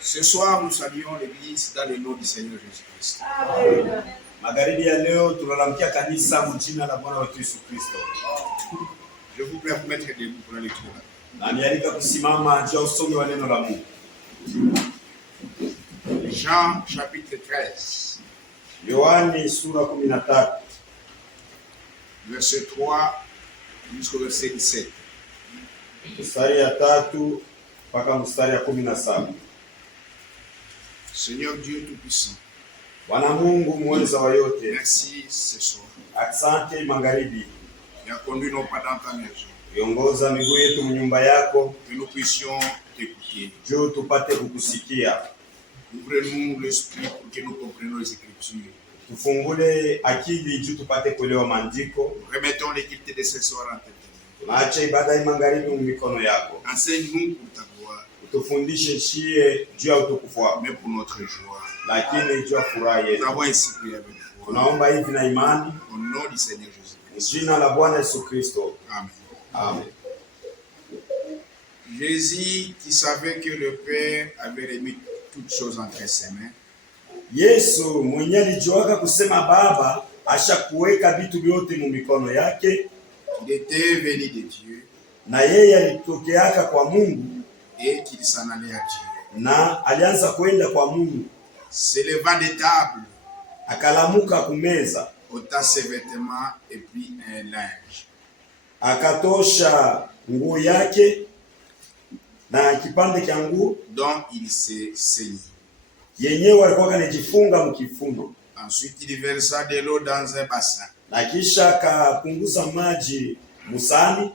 Ce soir, nous saluons l'église dans le nom du Seigneur Jésus-Christ. Amen. Magharibi ya leo tunalamkia kanisa mjina la Bwana wetu Yesu Kristo. Je vous prie de vous mettre debout pour la lecture. Na nialika kusimama juu ya usomi wa neno la Mungu. Jean chapitre 13. Yohani sura 13. Verset 3 jusqu'au verset 17. Mstari ya 3 mpaka mstari ya 17. Seigneur Dieu Tout-Puissant, Bwana Mungu muweza wa yote, merci ce soir. asante magharibi, Tu as conduit nos pas dans ta maison, viongoza miguu yetu mnyumba yako, que nous puissions t'écouter. juu tupate kukusikia. Ouvre-nous l'esprit pour que nous comprenions les Écritures. Tufungule akili juu tupate kuelewa maandiko. Remettons l'équité de ce soir en tes mains. Tunaacha ibada hii magharibi mikono yako. Enseigne-nous pour ta gloire, Utufundishe shie juu ya utukufu wako, mais pour notre joie. lakini juu ya furaha Nous yetu. avons ainsi prié avec foi. Tunaomba hivi na imani, Au nom du Seigneur Jésus-Christ. jina la Bwana Yesu Kristo. Amen. Amen. Jésus, qui savait que le Père avait remis toutes choses entre ses mains, Yesu mwenye alijuaka kusema Baba ashakuweka vitu vyote mu mikono yake, qu'il était venu de Dieu na yeye alitokeaka kwa Mungu et qu'il s'en allait à Dieu. na alianza kwenda kwa Mungu, Se levant de table, akalamuka kumeza, ôta ses vêtements et puis un linge. akatosha nguo yake na kipande cha nguo dont il s'est saigné. yenyewe alikuwa kanajifunga mkifuno, Ensuite, il versa de l'eau dans un bassin na kisha akapunguza maji musani,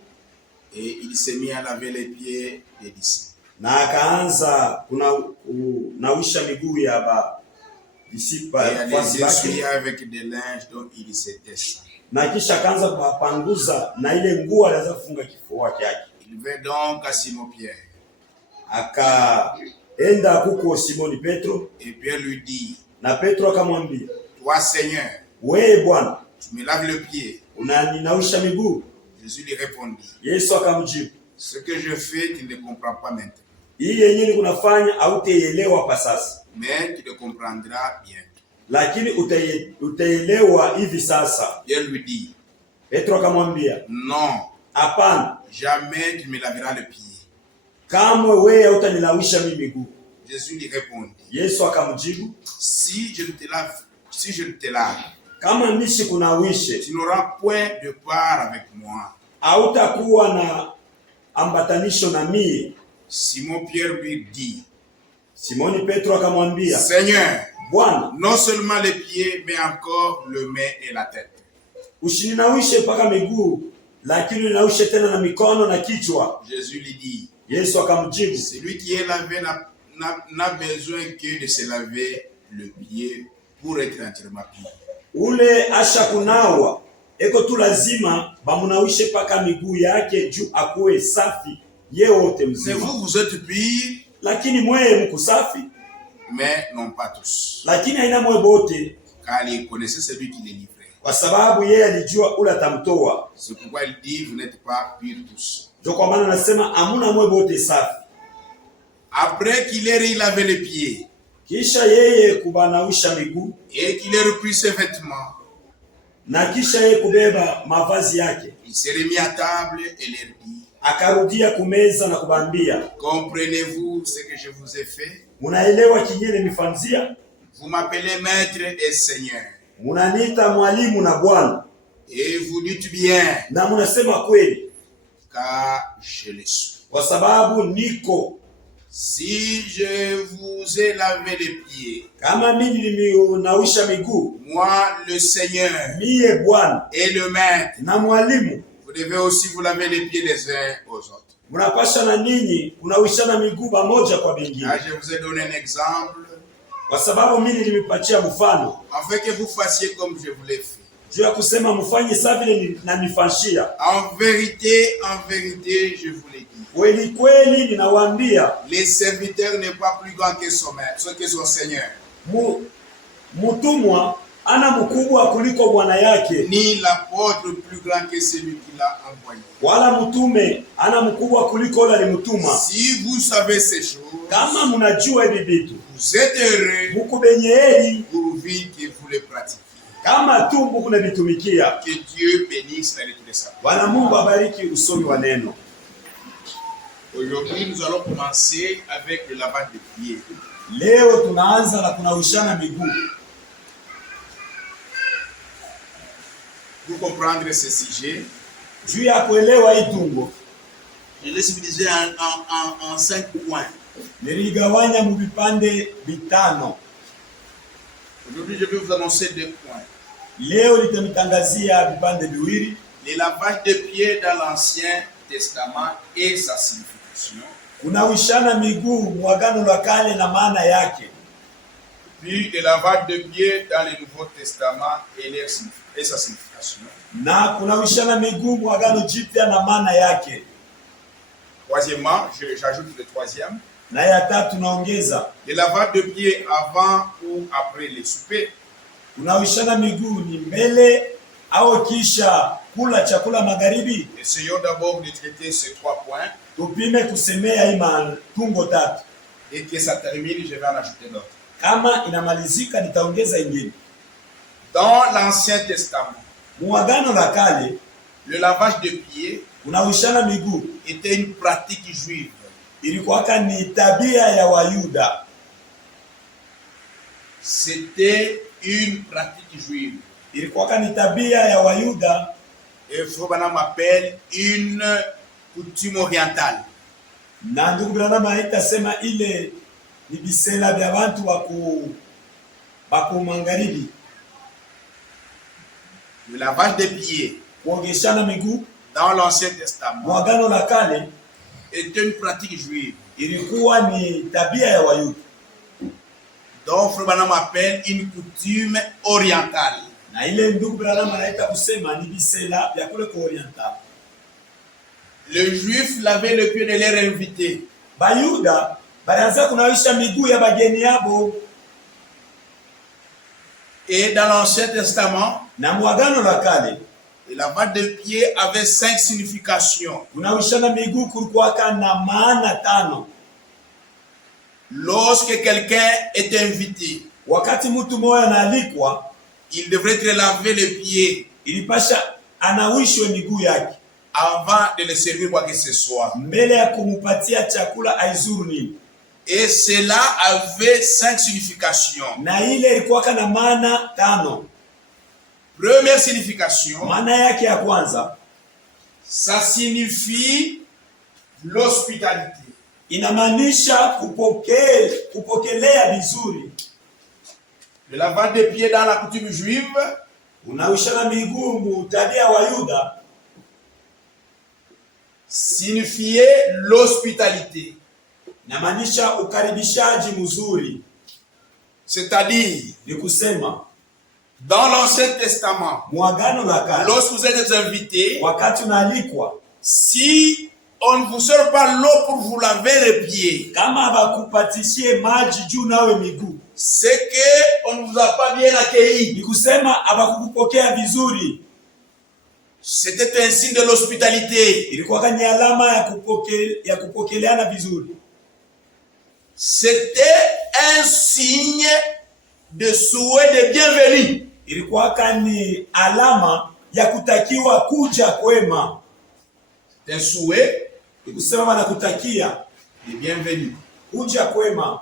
et il s'est mis à laver les pieds des disciples. na akaanza kunawisha miguu ya ba disipa Et à les essuyer avec des linges dont il s'était saint. na kisha akaanza kupanguza na ile nguo alianza kufunga kifua chake. Il vint donc à Simon-Pierre Akaenda kuko Simoni Petro, et Pierre lui dit, na Petro akamwambia, toi Seigneur, wewe Bwana tu me laves le pied. unaninawisha miguu? Jésus lui répondit, Yesu akamjibu, ce que je fais, tu ne comprends pas maintenant, hii yenyewe kunafanya hautaelewa pa sasa, mais tu le comprendras bientôt. lakini utaelewa hivi sasa. Pierre lui dit, Petro akamwambia, non, hapana, jamais tu me laveras le pied. kamwe wewe hautanilawisha mimi miguu. Jésus lui répondit, Yesu akamjibu, si je ne te lave, kama mimi sikunawishe, tu n'auras point de part avec moi. hautakuwa na ambatanisho na mie. Simon Pierre lui dit, Simoni Petro akamwambia, Seigneur, Bwana, non seulement les pieds, mais encore le main et la tête. usininawishe mpaka miguu, lakini ninawishe tena na mikono na kichwa. Jésus lui dit, Yesu akamjibu, celui qui est lavé n'a besoin que de se laver le pied pour être entièrement pur. ule asha kunawa eko tu lazima bamunawishe mpaka miguu yake juu akuwe safi yewote Mais mzima. vous êtes purs, Lakini mweye mko safi, mais non pas tous. lakini haina mwe bote, Car il connaissait celui qui les livrait. kwa sababu yeye alijua ule atamtoa. C'est pourquoi il dit, vous n'êtes pas purs tous. Ndio kwa maana anasema amuna mwe bote safi. Après qu'il ait lavé les pieds Kisha yeye kubanawisha miguu et qu'il ait repris ses vêtements, na kisha yeye kubeba mavazi yake, il s'est remis à table et leur dit, akarudia kumeza na kubambia, comprenez-vous ce que je vous ai fait? munaelewa kinyele mifanzia? Vous m'appelez maître et seigneur, Munaniita mwalimu na Bwana, et vous dites bien, na munasema kweli, car je le suis. kwa sababu niko. Si je vous ai lavé les pieds, Kama mimi niliminawisha miguu, moi le Seigneur miye Bwana et le maître, na mwalimu, vous devez aussi vous laver les pieds les uns aux autres. munapasha na ninyi kunawishana miguu pamoja kwa bengine, Là, je vous ai donné un exemple, kwa sababu mimi nilimipatia mfano afin que vous fassiez comme je vous l'ai fait. juu ya kusema mfanye sawa vile na nifanyia. En vérité, je vous l'ai dit. Kweli kweli ninawaambia, Les serviteurs n'est pas plus grand que son maître, que son Seigneur. mutumwa ana mkubwa kuliko bwana yake, ni l'apôtre plus grand que celui qui l'a envoyé. wala mtume ana mkubwa kuliko yule alimtuma. Si vous savez ces choses, Kama mnajua hivi vitu, vous êtes heureux muko benye heri pourvu que vous les pratiquiez. kama tu muko nabitumikia. Que Dieu bénisse la lecture de sa parole. Bwana Mungu abariki usomi wa neno. Aujourd'hui, nous allons commencer avec le lavage des pieds. Leo tunaanza na kunawishana miguu. Pour comprendre ce sujet, Juu ya kuelewa hii tungo, je l'ai subdivisé en 5 points. niligawanya mu vipande vitano. Aujourd'hui, je vais vous annoncer 2 points. Leo nitamtangazia vipande viwili. Le lavage des pieds dans l'Ancien Testament et sa signification. Kunawishana miguu mu Agano la Kale na maana yake. Puis le lavage des pieds dans le Nouveau Testament et sa signification. Na kunawishana miguu mu Agano Jipya na maana yake. Troisièmement, j'ajoute le troisième. Na ya tatu naongeza, Le lavage de pieds avant ou après le souper. kunawishana miguu ni mbele au kisha kula chakula magharibi. Essayons d'abord de traiter ces 3 points. Tupime kusemea hii matungo tatu. Et que ça termine, je vais en ajouter d'autres. Kama inamalizika nitaongeza ingine. Dans l'Ancien Testament, Mu Agano la Kale, le lavage de pieds kunawishana miguu était une pratique juive. ilikuwa ni tabia ya Wayuda. C'était une pratique juive. Ilikuwa ni tabia ya Wayuda, Et Frobanam appelle une coutume orientale. na ndugu Branham aitasema ile ni bisela vya watu baku magharibi. Le lavage des pieds Kuogeshana miguu dans l'Ancien mu Testament Agano la Kale était une pratique juive. ilikuwa ni tabia ya Wayuda, Donc Frobanam appelle une coutume orientale. na ile ndugu Branham anaita kusema ni bisela vya kule kwa Oriental. Le juif lavait le pied de leurs invités. Bayuda balianza kunawisha miguu ya bageni yabo. Et dans l'Ancien Testament, Na mu Agano la Kale le lavage de pieds avait 5 significations. kunawishana miguu kulikuwa na maana tano. Lorsque quelqu'un est invité, Wakati mtu mmoja anaalikwa, il devrait te laver les pieds ilipasha anawishwe miguu yake avant de le servir quoi que ce soit. mbele ya kumupatia chakula aizuru nini. Et cela avait 5 significations. Na ile ilikuwa na maana tano. Première signification, Maana yake ya kwanza, ça signifie l'hospitalité. inamaanisha kupokelea vizuri. Le lavage des pieds dans la coutume juive Unawishana miguu mu tabia wa Yuda signifiait l'hospitalité. inamaanisha ukaribishaji mzuri. C'est-à-dire, Ni kusema dans l'Ancien Testament, mu Agano la Kale, lorsque vous êtes invité, wakati unaalikwa, si on ne vous sert pas l'eau pour vous laver les pieds, kama bakupatishie maji juu nawe miguu, c'est que on ne vous a pas bien accueilli. ni kusema abakukupokea vizuri. C'était un signe de l'hospitalité. Ilikuwa ni alama ya kupokeleana vizuri. C'était un signe de souhait de bienvenue. Ilikuwa ni alama ya kutakiwa kuja kwema. Un souhait Ni kusema wanakutakia de bienvenue. kuja kwema.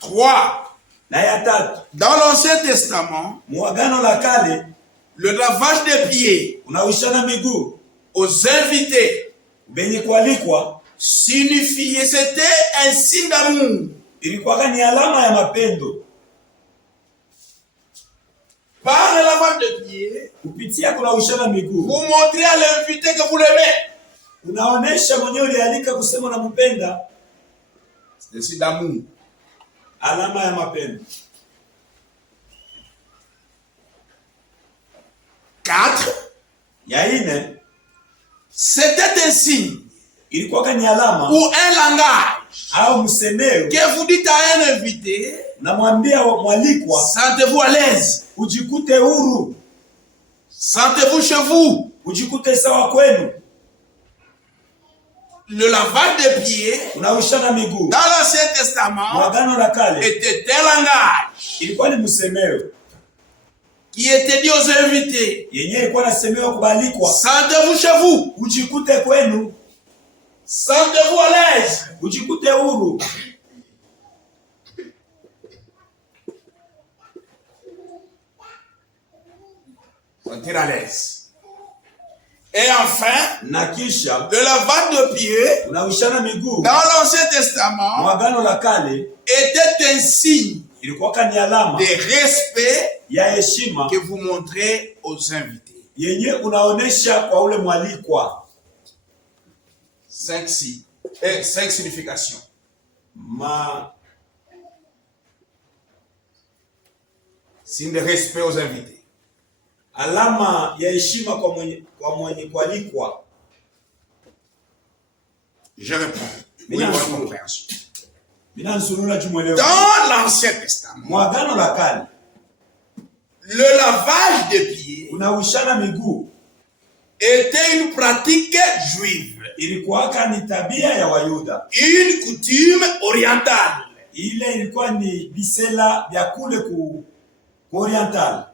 Trois. Na ya tatu, Dans l'Ancien Testament, mu Agano la Kale le lavage des pieds unawishana miguu aux invités benye kualikwa signifiait, c'était un signe d'amour. ilikuwa ni alama ya mapendo. Par le lavage de pieds, Kupitia kunawishana miguu, vous montrez à l'invité que vous l'aimez. unaonesha mwenyewe ulialika kusema unampenda. C'est un signe d'amour. Alama ya mapendo. 4. Ya ine, C'était un signe ilikuwa ni alama ou un langage au msemeo que vous dites à un invité, namwambia mwalikwa, sentez-vous à l'aise, ujikute huru, sentez-vous chez vous. ujikute sawa kwenu. Le lavage des pieds Unaoshana miguu dans l'Ancien Testament Agano la Kale était un langage ilikuwa ni msemeo qui était dit aux invités. yenye ilikuwa nasemewa kubalikwa, Sentez-vous chez vous, ujikute kwenu, sentez-vous à l'aise. ujikute huru. Sentir à l'aise. Et enfin, Na kisha le lavage de pieds unaoshana miguu dans l'Ancien Testament Agano la Kale était un signe ilikuwa ni alama de respect ya heshima que vous montrez aux invités. yenye unaonesha kwa ule mwalikwa. 5 significations. Signe de respect aux invités. Alama ya heshima kwa mwenye kualikwa. Je réponds. Oui, bonne compréhension. Dans l'Ancien Testament, Agano la Kale le lavage des pieds unaoshana miguu était une pratique juive, ilikuwa ni tabia ya Wayuda, une coutume orientale. Ile ilikuwa ni bisela vya kule ku oriental.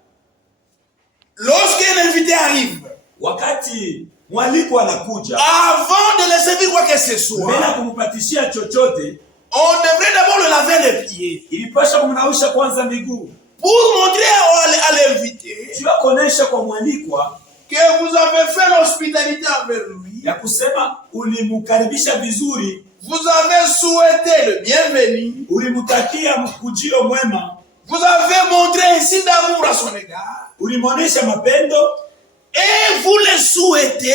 Lorsqu'un invité arrive, wakati mwaliko anakuja, avant de le servir quoi que ce soit, bila kumpatishia chochote, on devrait d'abord le laver les pieds. Ilipasha kumnawisha kwanza miguu, pour montrer à l'invité sio kuonesha kwa mwalikwa que vous avez fait l'hospitalité envers lui, ya kusema ulimkaribisha vizuri, vous avez souhaité le bienvenu, ulimtakia mkujio mwema, vous avez montré un signe d'amour à son égard, ulimonesha mapendo, et vous le souhaitez,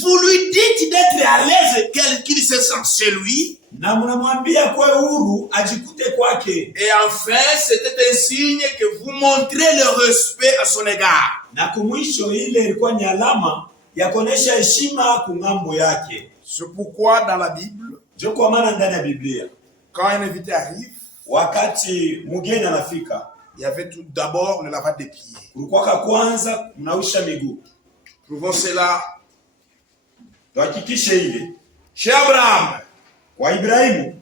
vous lui dites d'être à l'aise, qu'il se sent chez lui, na mnamwambia kwa huru ajikute kwake. Et enfin, c'était un signe que vous montrez le respect à son égard. Na kumwisho ile ilikuwa ni alama ya kuonesha heshima kungambo yake. C'est pourquoi dans la Bible, Kwa maana ndani ya Biblia, quand un invité arrive, wakati mgeni anafika, il y avait tout d'abord le lavage des pieds. kulikuwa kwanza mnaosha miguu. Trouvons cela Tuhakikishe ile chez Abraham. kwa Ibrahimu,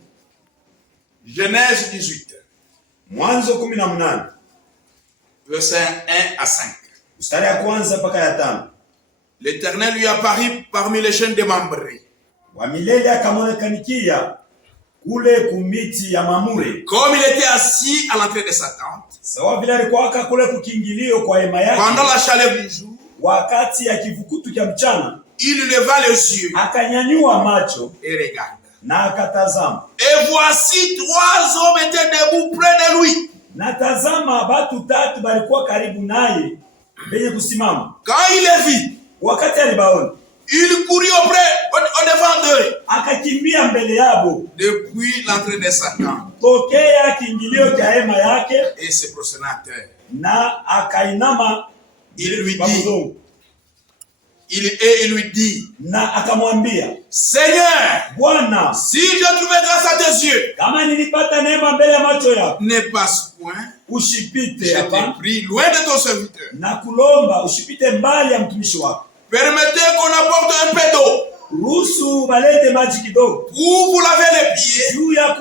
Genèse 18, Mwanzo 18, versets 1 à 5. mstari ya kwanza mpaka ya 5. L'Éternel lui apparut parmi les chaînes démembrées. Wa milele akamwonekanikia kule kumiti ya Mamure. Comme il était assis à l'entrée de sa tente, Sawa vile alikuwa kule kukingilio kwa hema yake, pendant la chaleur du jour, wakati ya kivukutu cha mchana, il leva les yeux akanyanyua macho et regarda. na akatazama. Et voici 3 hommes étaient debout près de lui. Na tazama batu 3 balikuwa karibu naye benye kusimama. Quand il les vit, Wakati alibaona, il courut au devant d'eux, akakimbia mbele yabo depuis l'entrée de sa tente, tokea kingilio cha hema yake, et se prosterna à terre. na akainama. Il lui dit, na akamwambia, Seigneur, Bwana, si je trouvais grâce à tes yeux, kama nilipata neema mbele ya macho yako, ne passe point, ushipite je hapa, t'ai pris loin de ton serviteur. na kulomba ushipite mbali ya mtumishi wako. Permettez qu'on apporte un peu d'eau Ruhusu balete maji kidogo pour vous laver les pieds juu ya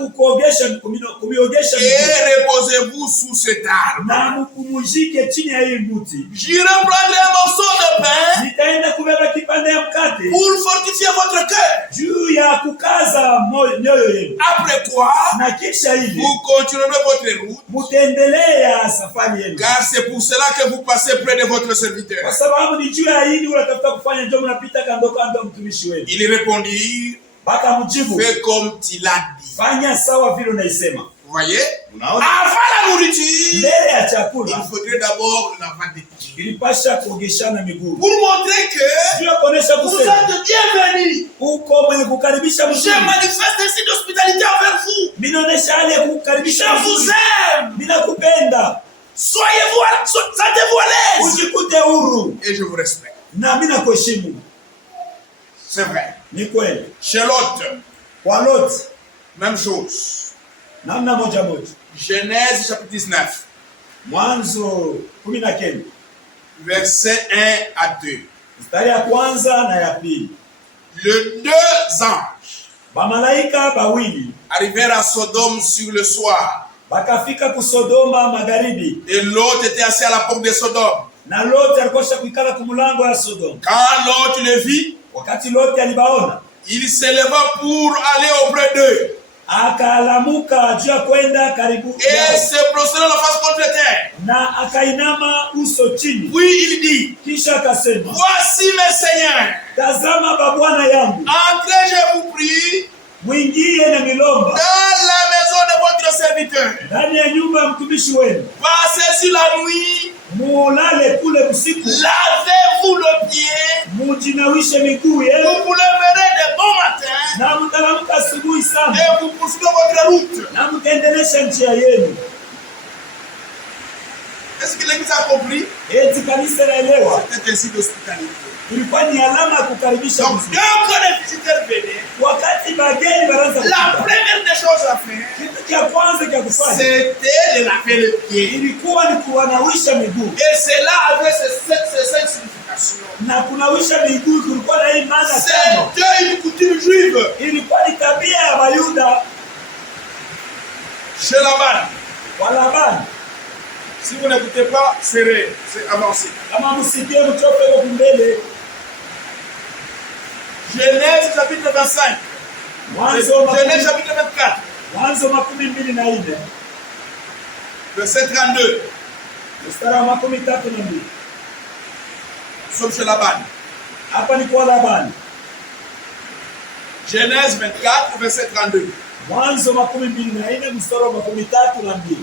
kumiogesha et reposez-vous sous cet arbre. na mpumuzike chini ya hii mti. J'irai prendre un morceau de pain Nitaenda kubeba kipande ya mkate pour fortifier votre cœur. juu ya kukaza mioyo yenu, Après quoi, na kisha hivi vous continuerez votre route, mutaendelea safari yenu, car c'est pour cela que vous passez près de votre serviteur. kwa sababu ni juu ya hili unatafuta kufanya, ndio mnapita kando kando mtumishi wenu. Il répondit, Baka mjibu, fais comme tu l'as dit. fanya sawa vile unaisema. Vous voyez? Unaona, Avant la nourriture, mbele ya il chakula faudrait d'abord le lavage des pieds. ilipasha kuogeshana miguu, Pour montrer que juu ya kuonesha vous kusema êtes bienvenus. uko mwenye kukaribisha Je mzuri. manifeste ici d'hospitalité envers vous. Minaonesha hali ya Je kukaribisha vous mzuri. aime. Minakupenda, Sentez-vous à l'aise. ujikute huru, Et je vous respecte. na mimi nakuheshimu. C'est vrai. Ni kweli Chez l'autre, kwa Loti Même chose. namna moja moja. Genèse chapitre 19. Mwanzo 19 verset 1 à 2. mstari ya kwanza na ya pili. Les deux anges Bamalaika bawili arrivèrent à Sodome sur le soir. bakafika ku Sodoma magharibi. Et Lot était assis à la porte de Sodome. Na Loti alikosha kuikala ku mlango ya Sodoma. Quand Lot le vit, Wakati Loti alibaona, il s'éleva pour aller auprès d'eux. akalamuka juu ya kwenda karibu Et yao, se prosternant la face contre terre. na akainama uso chini. Puis il dit, Kisha akasema, voici mes seigneurs, tazama babwana yangu, entrez, je vous prie, mwingie na milomba dans la maison de votre serviteur. ndani ya nyumba ya mtumishi wenu, Passez sur la nuit, mulale kule usiku, lavez-vous le pied, mujinawishe miguu yenu, vous vous leverez de bon matin na mtalamka asubuhi sana, et vous poursuivez votre route. na mtaendelesha njia yenu. Est-ce que l'Église a compris? Eti kanisa naelewa, C'était ainsi d'hospitalité. ilikuwa ni alama ya kukaribisha Donc, mzuri. quand les visiteurs venaient, Wakati bageni baraza la kufika, première des choses à faire, kitu cha kwanza cha kufanya c'était de laver les pieds. ilikuwa ni kuwanawisha miguu, Et cela avait ces 5 significations. na kunawisha miguu kulikuwa na hii maana tano. C'était une coutume juive. Ilikuwa ni tabia ya Wayuda Chez Laban. wa Labani. Si vous n'écoutez pas, c'est avancé. Kama msikie mchope huko mbele, Genèse chapitre 25. Genèse chapitre 24. Mwanzo 24 verset 32. mstari wa 32. Nous sommes chez Laban. Hapa ni kwa Labani. Genèse 24, verset 32. Mwanzo 24 mstari wa 32.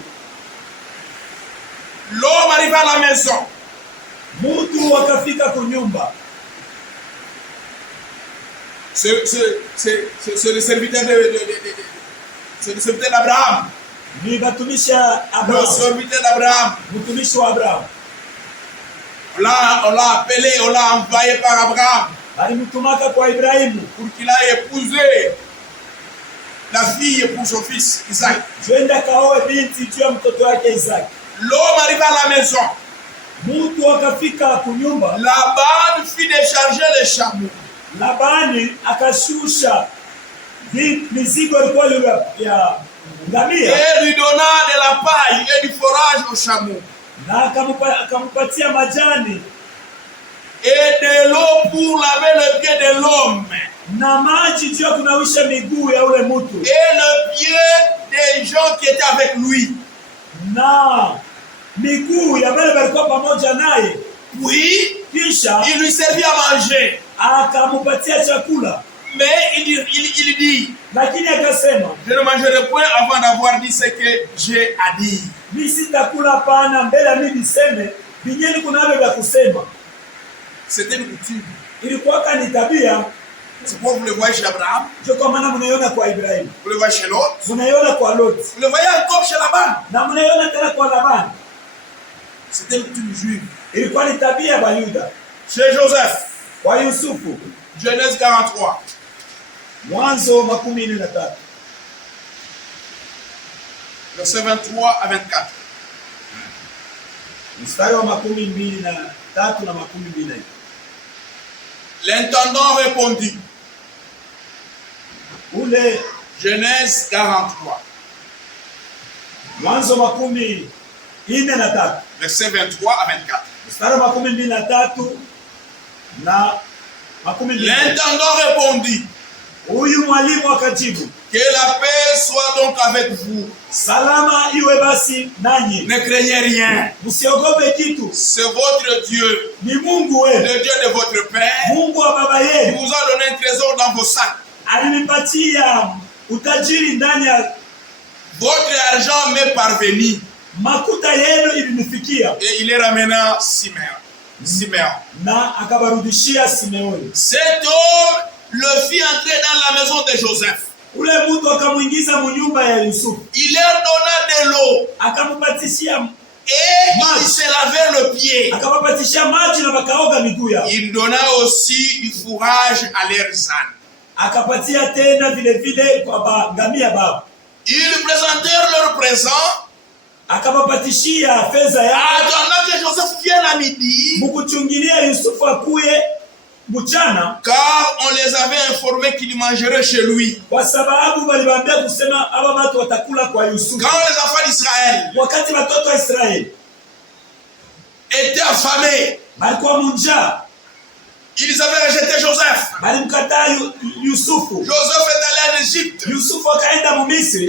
L'homme arriva à la maison. Mtu wakafika kunyumba. C'est le serviteur c'est le serviteur d'Abraham. Ni batumisha Le Abraham. serviteur d'Abraham. Mtumishi wa Abraham. On l'a appelé, on l'a envoyé par Abraham Alimtumaka kwa Ibrahimu pour qu'il aille épouser la fille pour son fils Isaac. twenda kaoe binti juu ya mtoto wake Isaac. L'homme arriva à la maison. Mtu akafika kunyumba. Laban fit décharger les chameaux. Labani akashusha mizigo ilikuwa ya ngamia, Et lui donna de la paille et du forage aux chameaux. na akampatia majani Et de l'eau pour laver le pied de l'homme. na maji juu ya kunawisha miguu ya ule mtu Et le pied des gens qui étaient avec lui. na miguu ya wale walikuwa pamoja naye. Puis, Kisha il lui servit à manger. akampatia chakula, Mais il dit, lakini akasema, je ne mangerai point avant d'avoir dit ce que j'ai à dire. mimi sitakula pana mbele mimi niseme vinyeni kunavyo vya kusema. C'était une coutume. Ilikuwa ni tabia. C'est pourquoi vous le voyez chez Abraham, Ndio kwa maana mnaiona kwa Ibrahimu, vous le voyez chez l'autre, mnaiona kwa Loti, vous le voyez encore chez Laban. na mnaiona tena kwa Labani. C'était une coutume juive. Ilikuwa ni tabia ya Bayuda. Chez Joseph, Kwa Yusufu, Genèse 43, Mwanzo 13 verset 23 à 24. mstari wa 23 na 24. L'intendant répondit, Ule Genèse 43, Mwanzo 23 verset 23 à 24. mstari wa 23 na 24. L'intendant répondit, Huyu mwalimu akajibu, que la paix soit donc avec vous. salama iwe basi nanyi, Ne craignez rien. msiogope kitu, C'est votre Dieu, ni Mungu wenu, le Dieu de votre Père, Mungu wa baba qui yenu. vous a donné un trésor dans vos sacs. Alinipatia utajiri ndani ya Votre argent m'est parvenu. makuta yenu ilinifikia, Et il est ramenant Siméon. na akabarudishia Simeoni. Cet homme le fit entrer dans la maison de Joseph. Ule mtu akamuingiza munyumba ya Yusufu, Il leur donna de l'eau akampatishia et il se lavait le pied. akawapatishia maji na wakaoga miguu yao. Il donna aussi du fourrage à leurs ânes. akapatia tena vile vile kwa ngamia baba. Ils présentèrent leur présent. Akapapatishia fedha yao. Attendant que Joseph vienne à midi. Mukuchungilia Yusufu akuye mchana. Car on les avait informés qu'ils mangeraient chez lui. Kwa sababu waliwaambia kusema aba watu watakula kwa Yusufu. Quand les enfants d'Israël, wakati watoto wa Israeli étaient affamés, balikuwa munjaa, ils avaient rejeté Joseph. balimkataa Yusufu. Joseph est allé en Égypte. Yusufu akaenda mu Misri.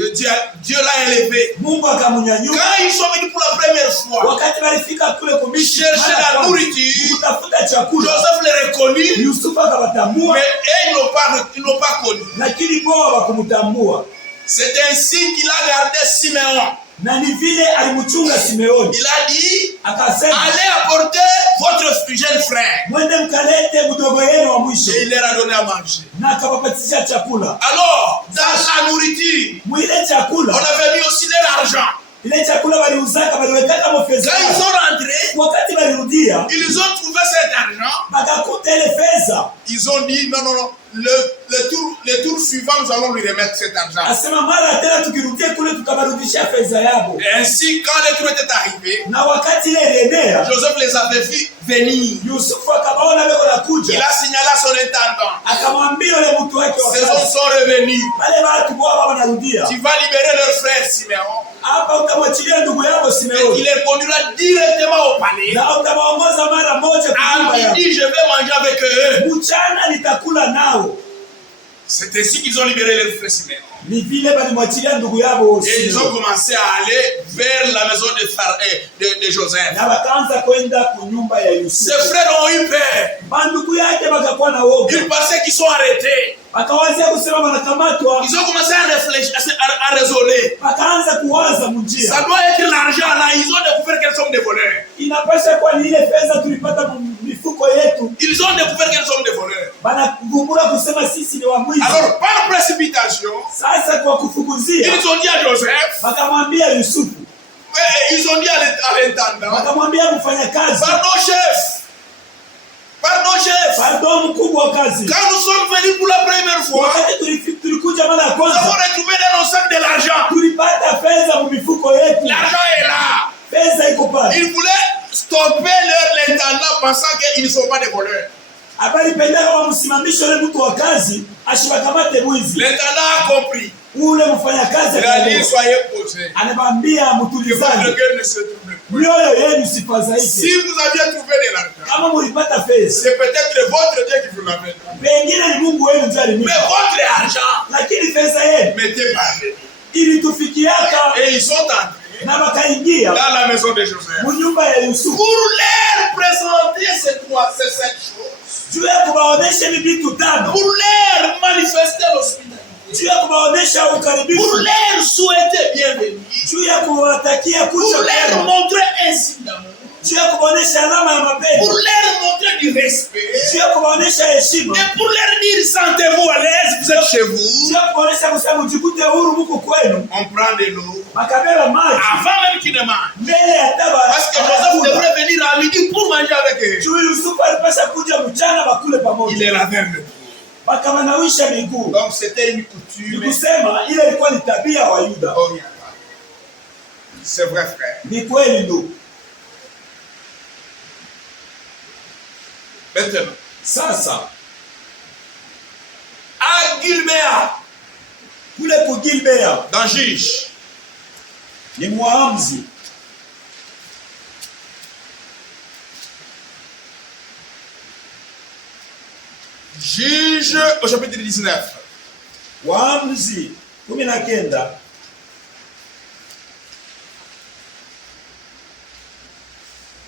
Dieu l'a élevé. Mungu akamunyanyua. Quand ils sont venus pour la première fois, wakati balifika kule ku Misri, chercher la nourriture, kutafuta chakula, Joseph les reconnut. Yusufu akabatambua, mais ils n'ont pas connu. Lakini wao hawakumtambua. C'est ainsi qu'il a gardé Simeon. Na ni vile alimchunga Simeoni. Il a dit, akasema, allez apporter votre jeune frère. Mwende mkalete mdogo yenu wa mwisho. Et il leur a donné à manger. Na akawapatia chakula. Alors, dans la nourriture, mwile chakula, on avait mis aussi leur argent. Ile chakula waliuzaka waliweka mafedha. Quand ils sont rentrés, wakati walirudia, ils ont trouvé cet argent. Bakakuta ile fedha. Ils ont dit non. Le tour suivant, nous allons lui remettre cet argent. Asema mara tena tukirudia kule tutabarudishia fedha yabo. Ainsi, quand le tour était arrivé, na wakati ile ilienea, Joseph les avait vus venir. Yusufu akabaona wako nakuja. Il a signalé à son intendant. Akamwambia yule mtu wake wa kazi, ces hommes sont revenus. Wale watu wao wanarudia. Tu vas libérer leur frère Simeon. Hapa utamwachilia ndugu yako Simeoni. Et il les conduira directement au palais. Na utawaongoza mara moja kwa nyumba yao. Il dit je vais manger avec eux. Mchana nitakula nao. C'est ainsi qu'ils ont libéré leur frère Simeon. Ni vile balimwachilia ndugu yao. Et ils ont commencé à aller vers la maison de Joseph. Na wakaanza kwenda kwa nyumba ya Yusufu. Ses frères ont eu peur. Bandugu yake bakakuwa na woga. Ils pensaient qu'ils sont arrêtés. Wakaanza kusema wanakamatwa. Ils ont commencé à réfléchir, à raisonner. Wakaanza kuwaza munjia. Ça doit être l'argent là, ils ont découvert qu'elles sont des voleurs. Inapasha kwa ni ile fedha tulipata mifuko yetu. Ils ont découvert qu'elles sont des voleurs. Banakumbura kusema sisi ni wamwizi. Alors par précipitation, sasa kwa kufukuzia, ils ont dit à Joseph, wakamwambia Yusufu, ils ont dit à l'intendant, wakamwambia mfanyakazi, pardon chef, pardon mkubwa wa kazi. Quand nous sommes venus pour la première fois, tulikuja mara ya nous kwanza, avons retrouvé dans nos sacs de l'argent. Tulipata fedha mu mifuko yetu. L'argent est là. Pesa iko pale. Ils voulaient stopper l'intendant pensant qu'ils ne sont pas des voleurs. Habari pendaka wamsimamishe yule mtu wa kazi ashibakamate mwizi. L'intendant a compris. Ule mfanyakazi akaelewa. Soyez posés. Anamwambia mtulizane. Votre cœur ne se trouble pas. Mioyo yenu sifadhaike. Si vous aviez trouvé de l'argent, kama mlipata fedha, c'est peut-être votre Dieu qui vous l'avait donné. Pengine ni Mungu wenu ndiye alinipa. Mais votre argent, lakini fedha yenu m'était parvenue. Ilitufikiaka. Et ils sont entrés na wakaingia dans la maison de Joseph nyumba ya Yusufu pour leur présenter ces 7 choses. Juu ya kuwaonesha vitu tano. Pour leur manifester l'hospitalité. Juu ya kuwaonesha ukaribifu. Pour leur souhaiter bienvenue. Juu ya kuwatakia kuja. Pour leur montrer un signe d'amour. Juu ya kuwaonesha alama ya mapendo. Pour leur montrer du respect. Juu ya kuwaonesha heshima. Et pour leur dire sentez-vous à l'aise, vous êtes chez vous. Juu ya kuwaonesha kusema mjikute huru mko kwenu. On prend de l'eau. Makabela maji. Avant même qu'ils ne mangent. Mbele ya taba. Parce que Joseph devrait venir à midi pour manger avec eux. Juu Yusufu alipasha kuja mchana bakule pamoja. Il est la même. Wakamanawisha miguu. Donc c'était une coutume. Nikusema ile ilikuwa ni tabia wa Yuda. C'est vrai frère. Ni kweli ndugu. Maintenant, sasa à Gilbert, kule ku Gilbert, dans Juge, ni mwaamzi. Juge au chapitre 19. Waamuzi 19.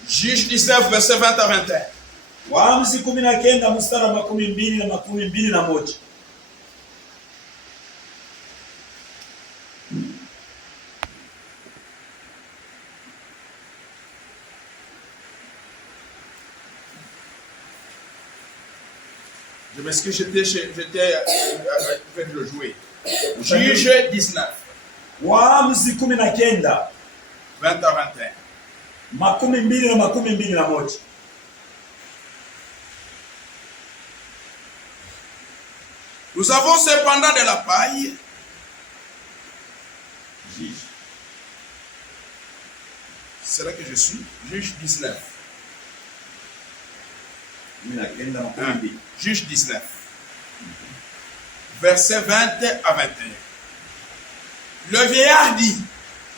Juge 19 verset 20 à 21. Waamuzi 19 mstari wa 12 na 21. Je m'excuse, j'étais avec le jouet. Juge 19. Waamuzi 19. 20 à 21. 12 na 21. 20 Nous avons cependant de la paille. C'est là que je suis. Juge 19. Juge 19. Verset 20 à 21. Le vieillard dit,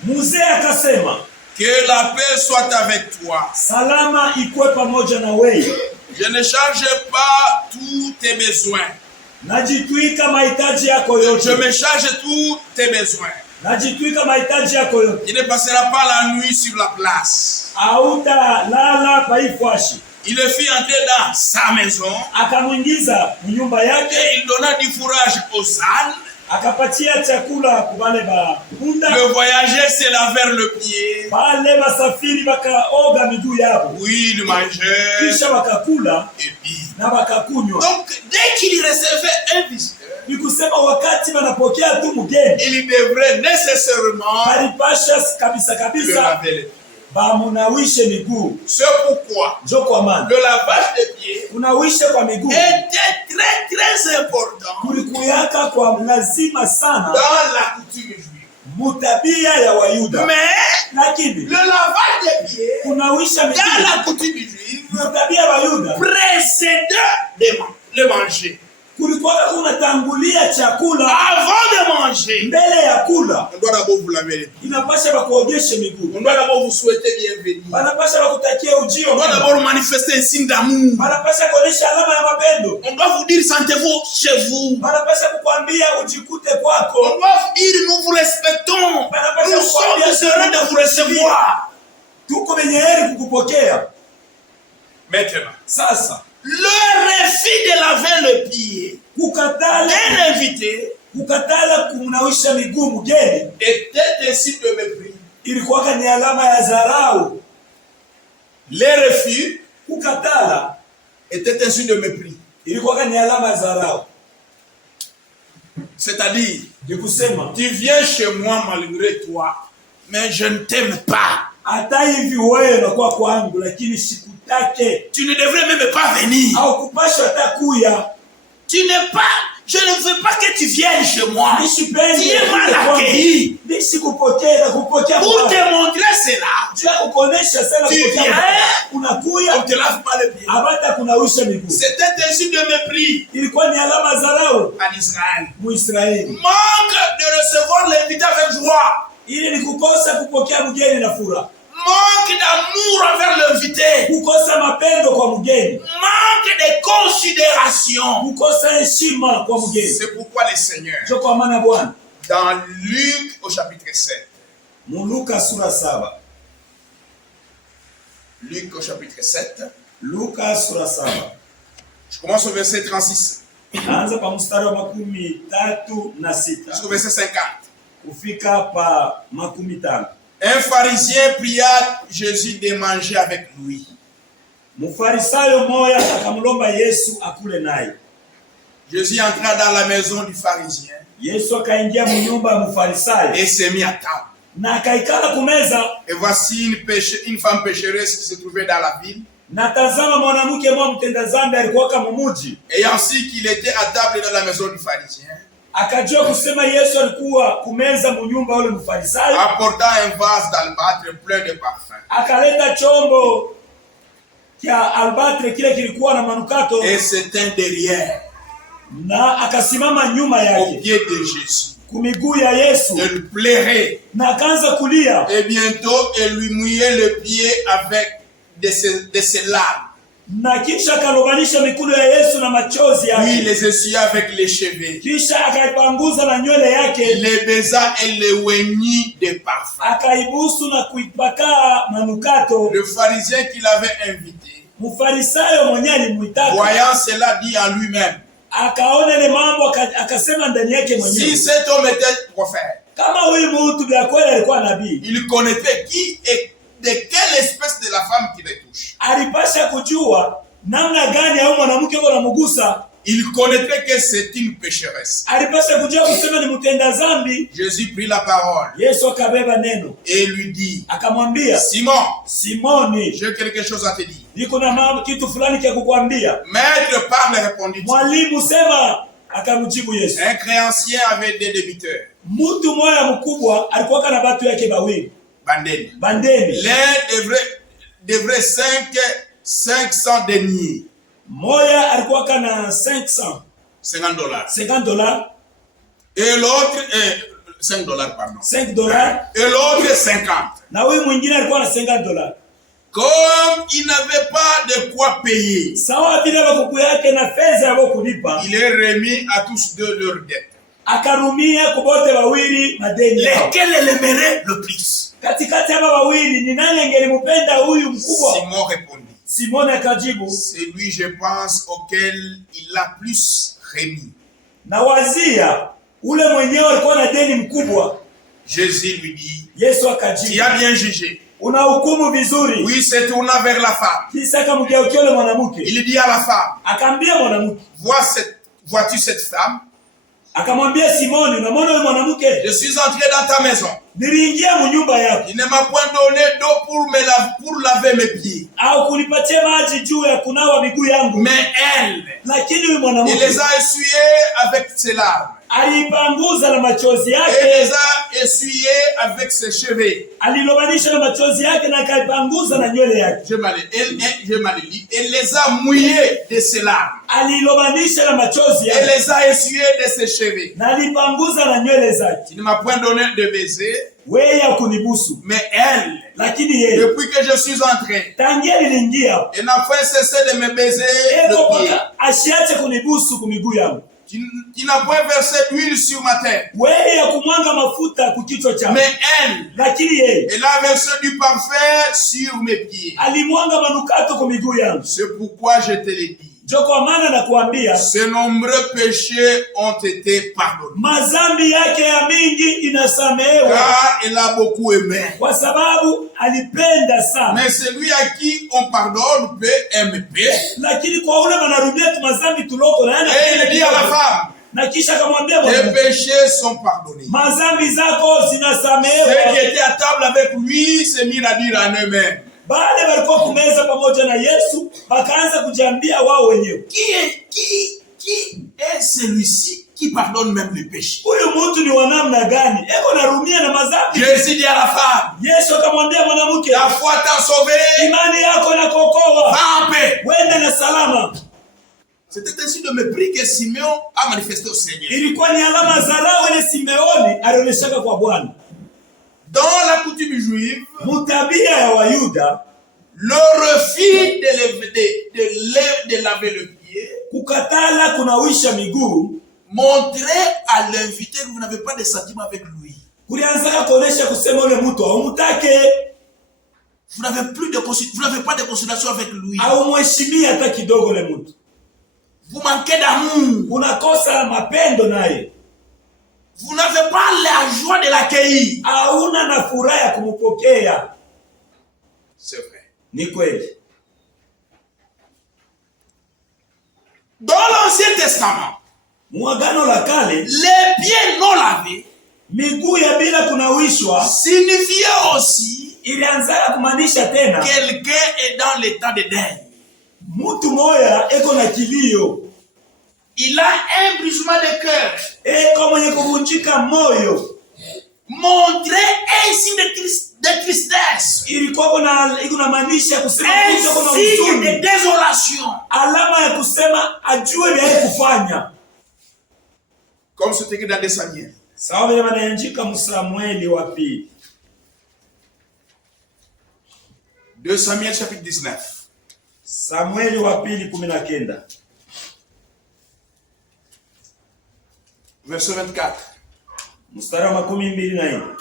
Mzee akasema, que la paix soit avec toi. salama ikuwe pamoja na wewe. Je ne charge pas tous tes besoins. Najitwika mahitaji yako Je yote. me charge tous tes besoins. Najitwika mahitaji yako yote. Il ne passera pas la nuit sur la place. Auta lala paifwashi. Il le fit entrer dans sa maison. Akamwingiza nyumba yake. Et il donna du fourrage aux ânes. Akapatia chakula kubale ba punda. Le voyageur se lavèrent le pied. Bale basafiri bakaoga miguu yao. Oui, le mangeur. Kisha bakakula Et puis. na bakakunywa. Donc, dès qu'il recevait un visiteur, Ni kusema wakati wanapokea tu mgeni, il devrait nécessairement balipasha kabisa le kabisa laver les pieds. bamunawishe miguu. C'est pourquoi Njo kwa maana le lavage des pieds unawishe kwa miguu était très très important kulikuyaka kwa lazima sana dans la coutume juive. mutabia ya Wayuda, Mais lakini le lavage des pieds kunawisha dans miguu la coutume juive mutabia ya Wayuda précédait le manger. kulikuwa kunatangulia chakula. Avant de manger, Mbele ya kula on doit d'abord vous laver les pieds. inapasha bakuogeshe miguu, On doit d'abord vous souhaiter bienvenue. banapasha bakutakia ujio, On doit d'abord manifester un signe d'amour. banapasha kuonesha alama ya mapendo, On doit vous dire sentez-vous chez vous. banapasha kukwambia ujikute On kwako, doit vous dire nous vous respectons. Nous sommes heureux de vous recevoir. tuko wenye heri kukupokea. Maintenant, Sasa le refus de laver le pied kukatala d'un invité kumnawisha miguu mgeni était un signe de mépris. ilikuwa ni alama ya dharau. Le refus Kukatala était un signe de mépris. ilikuwa ni alama ya dharau. C'est-à-dire, Ni kusema tu viens chez moi malgré toi, mais je ne t'aime pas. hata hivi wewe unakuwa kwangu lakini sikutake, Tu ne devrais même pas venir. au kupashwa hata kuya. Tu n'es pas, je ne veux pas que tu viennes chez moi. Nishipendi Tu es mal accueilli. nisikupokea kupokea Pour te montrer cela, Jua kukonesha sana tu kupokea. viens, Unakuya on te lave pas les pieds. abata kunawisha miguu. C'était un signe de mépris Ilikuwa ni alama ya dharau en Israël. Muisraeli. Manque de recevoir l'invité avec joie. Ili ni kukosa kupokea mgeni na furaha, Manque d'amour envers l'invité. kukosa mapendo kwa mgeni, Manque de considération. kukosa heshima kwa mgeni. C'est pourquoi le Seigneur, Ndio kwa maana Bwana dans Luc au chapitre 7, Luka sura 7, Luc au chapitre 7, Luka sura 7 je commence au verset 36 naanza pa mstari wa 36 jusqu'au verset 50. kufika pa 50. Un pharisien pria Jésus de manger avec lui. Mufarisayo moya akamlomba Yesu akule naye. Jésus entra dans la maison du pharisien Yesu akaingia mnyumba ya Mufarisayo et s'est mis à table. na akaikala kumeza. Et voici une femme pécheresse qui se trouvait dans la ville. Na tazama mwanamke mmoja mtenda dhambi alikuwa kama mumuji. Ayant su qu'il était à table dans la maison du pharisien, Akajua kusema Yesu alikuwa kumeza mnyumba ule Mfarisayo. apportant un vase d'albâtre plein de parfums. Akaleta chombo kia albatre kile kilikuwa na manukato Et se tint derrière, na akasimama nyuma au yake pied de Jésus. kumiguu ya Yesu Elle pleurait. na akaanza kulia. Et bientôt, elle lui mouillait le pied avec de ses larmes. Na kisha akalobanisha mikono ya Yesu na machozi Puis yake. les essuya avec les cheveux. Kisha akaipanguza na nywele yake. Les baisa et les oignit de parfum. Akaibusu na kuipaka manukato. Le pharisien qui l'avait invité, Mfarisayo mwenyewe alimuitaka. voyant cela, dit en lui-même, Akaona ile mambo akasema ndani yake si mwenyewe, cet homme était prophète, kama huyu mtu bila kweli alikuwa nabii, il connaissait qui et de quelle espèce de la femme qui le touche. alipasha kujua namna gani au mwanamke yuko anamugusa. Il connaîtrait que c'est une pécheresse. Alipasha kujua kusema ni mtenda dhambi. Jésus prit la parole Yesu akabeba neno et lui dit, akamwambia, Simon, Simoni, j'ai quelque chose à te dire. niko na mambo kitu fulani cha kukwambia. Maître, parle, répondit-il. Mwalimu, sema. Akamjibu Yesu. Un créancier avait des débiteurs. Mtu moya mkubwa alikuwa kana batu yake bawili. Bandeni. L'un devrait 500 deniers. Moya alikuwa kana $50. $50. Et l'autre $5 pardon. $5. Et l'autre 50. Na huyu mwingine alikuwa na $50. Comme il n'avait pas de quoi payer, sawa bila bakuku yake na fedha ya kulipa, il est remis à tous deux leurs dettes. Akarumia kubote wawili madeni. Lequel l'aimerait le plus? Katikati ya wawili ni nani angelimpenda huyu mkubwa? Simon répondit. Simon akajibu, c'est lui, je pense, auquel il a plus remis. Na wazia ule mwenyewe alikuwa na deni mkubwa. Jésus lui dit, Yesu akajibu, tu as bien jugé. Unahukumu vizuri. Oui, se tourna vers la femme. Kisha akamgeukia yule mwanamke. Il dit à la femme, akaambia mwanamke, vois-tu cette femme? Akamwambia Simoni, unamwona yule mwanamke? Je suis entré dans ta maison. Niliingia mnyumba yako. Il ne m'a point donné d'eau pour laver mes pieds. Au kunipatia maji juu ya kunawa miguu yangu. Mais elle, lakini yule mwanamke, il les a essuyés avec ses larmes. Alipanguza na machozi yake. Et les a essuyés avec ses cheveux. Alilobanisha na machozi yake na akaipanguza na nywele yake. Je m'allais dit, elle les a mouillés de ses larmes. Alilobanisha na machozi yake. Elle les a essuyés de ses cheveux. Na alipanguza na nywele zake. Il ne m'a point donné de baiser. Wewe kunibusu. Mais elle, lakini yeye, depuis que je suis entré, tangia niliingia, elle n'a point cessé de me baiser le pied. Asiache kunibusu kumiguu yangu. Qui n'a point versé d'huile sur ma tête. Wewe kumwanga mafuta kukichwa changu. Mais elle, lakini yeye, elle a versé du parfum sur mes pieds. Alimwanga manukato kumiguu yangu. C'est pourquoi je te l'ai dit. Kwa maana nakuambia, ses nombreux péchés ont été pardonnés. Mazambi yake ya mingi inasamehewa. Car il a beaucoup aimé. Kwa sababu alipenda sana. Mais celui à qui on pardonne peut aimer. Lakini kwa ule manarumia tu mazambi tuloko na yana. Et il dit à la femme, na kisha akamwambia tes péchés sont pardonnés. Mazambi zako zinasamehewa. Ceux qui étaient à table avec lui se mirent à dire en eux-mêmes, baada walikuwa kumeza pamoja na Yesu, wakaanza kujiambia wao wenyewe, qui est celui-ci qui pardonne même les péchés? Huyu mtu ni wa namna gani? Eko narumia na mazambi. Jésus dit à la femme, Yesu akamwambia mwanamke, la foi t'a sauvé. Imani yako inakuokoa. Va en paix. Wende na salama. C'était ainsi de mépris que Simeon a manifesté au Seigneur. Ilikuwa ni alama za dharau ile Simeoni alionyesha kwa Bwana. Dans la coutume juive, mutabia ya Wayuda, le refus de laver le pied, kukatala kunawisha miguu, montrait à l'invité que vous n'avez pas de sentiment avec lui. Kulianza kuonesha kusema ule mtu haumtake. Vous n'avez pas de consolation avec lui. Haumheshimii hata kidogo le mtu. Vous manquez d'amour. Unakosa mapendo naye. Vous n'avez pas la joie de l'accueillir. Hauna na furaha ya kumpokea. C'est vrai. Ni kweli. Dans l'Ancien Testament, Mwagano la Kale, les pieds non lavés, miguu ya bila kunawishwa, signifiait aussi ilianza kumaanisha tena quelqu'un est dans l'état de deuil. Mtu moya eko na kilio. Il a un brisement de cœur. Eko mwenye kuvunjika moyo. Montrer un signe de tristesse. Ilikuwa iko maanisha kusema un signe de désolation. Alama ya kusema ajue vile kufanya. Comme c'est écrit dans 2 Samuel. Sawa vile wanaandika Samueli wa pili. 2 Samuel chapitre 19. Samueli wa pili 19. Verset 24. Mstari wa 24.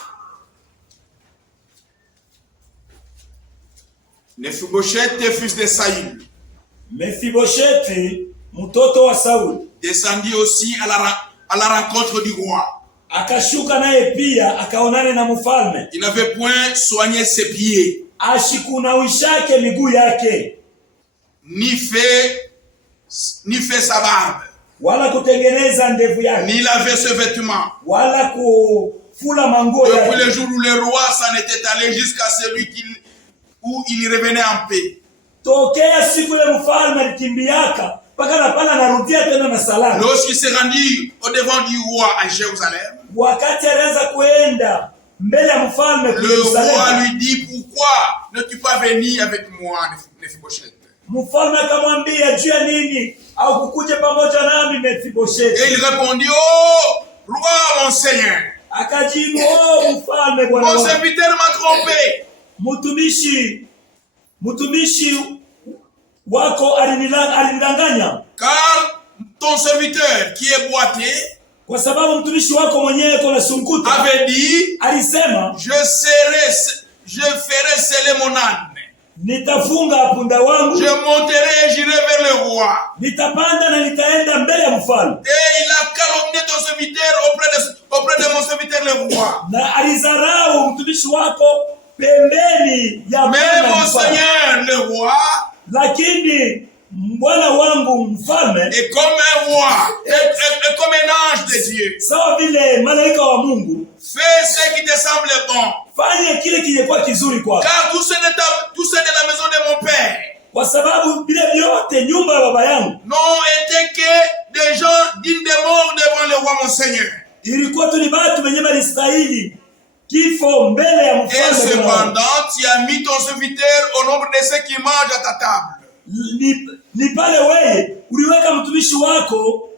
Mephibosheth, fils de Saül, Mephibosheth, mtoto wa Sauli, descendit aussi à la rencontre du roi. Akashuka naye pia akaonana na mfalme. Il n'avait point soigné ses pieds, ashikunawishake miguu yake, ni fait sa barbe, wala kutengeneza ndevu yake, ni lavé ses vêtements, wala kufula manguo yake. Depuis le jour où le roi s'en était allé jusqu'à celui où il revenait en paix. Tokea siku ile mfalme alikimbiaka mpaka na pala anarudia tena na salamu. Lorsqu'il s'est rendu au devant du roi à Jérusalem, Wakati alianza kuenda mbele ya mfalme kwa le roi Yerusalemu, lui dit, pourquoi ne-tu pas venir avec moi, Mephibosheth? mfalme akamwambia, juu ya nini au kukuja pamoja nami Mefibosheti? Et il répondit, oh, roi mon Seigneur, Akajibu, oh mfalme bwana mon wangu, serviteur m'a trompé. mtumishi wako alinidanganya. Car ton serviteur qui est boité Kwa sababu mtumishi wako mwenyewe kuna sunkuta avait dit, alisema, je ferai sceller mon âne. nitafunga punda wangu, Je monterai et j'irai vers le roi. nitapanda na nitaenda mbele ya mfalme. Et il a calomnié ton serviteur auprès de mon serviteur le roi. Na alizarau mtumishi wako pembeni ya Mais mon mfalme. Seigneur le roi, Lakini bwana wangu mfalme, et comme un roi, et comme un ange de Dieu, sawa vile malaika wa Mungu, fais ce qui te semble bon. fanye kile kilikuwa kizuri kwako, Car tout ce de la maison de mon père kwa sababu vile vyote nyumba ya baba yangu n'ont été que des gens dignes de mort devant le roi mon Seigneur. ilikuwa tu ni watu wenye walistahili kifo mbele ya Et mfalme. cependant, tu as mis ton serviteur au nombre de ceux qui mangent à ta table. Ni pale wewe uliweka mtumishi wako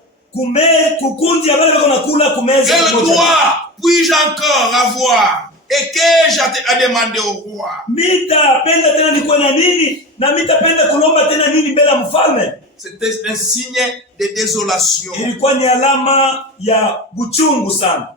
kukundi ya wale wako nakula kumeza. Quel droit puis-je encore avoir et qu'ai-je à demander au roi? Mitapenda tena nikuwe na nini na mitapenda kulomba tena nini mbele ya mfalme? C'était un signe de désolation. Ilikuwa ni alama ya buchungu sana.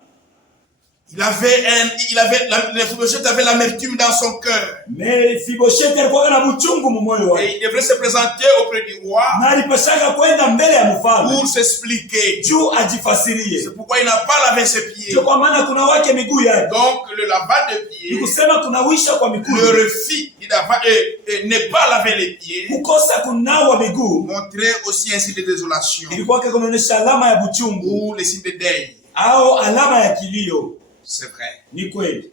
Mephibosheth avait l'amertume dans son cœur. Mefibosheti alikuwa na buchungu moyo wake. Et il devrait se présenter auprès du roi Na alipasaka kwenda mbele ya mfalme pour s'expliquer. juu ajifasirie. C'est pourquoi il n'a pas lavé ses pieds. Ndio kwa maana kuna wake miguu yake. Donc le lavage de pieds, Nikusema kunawisha kwa miguu. le refus ne pas laver les pieds, Kukosa kunawa miguu montrait aussi un signe de désolation ilikuwa kunaonyesha alama ya buchungu ou le signe de deuil. au alama ya kilio. C'est vrai. Ni kweli.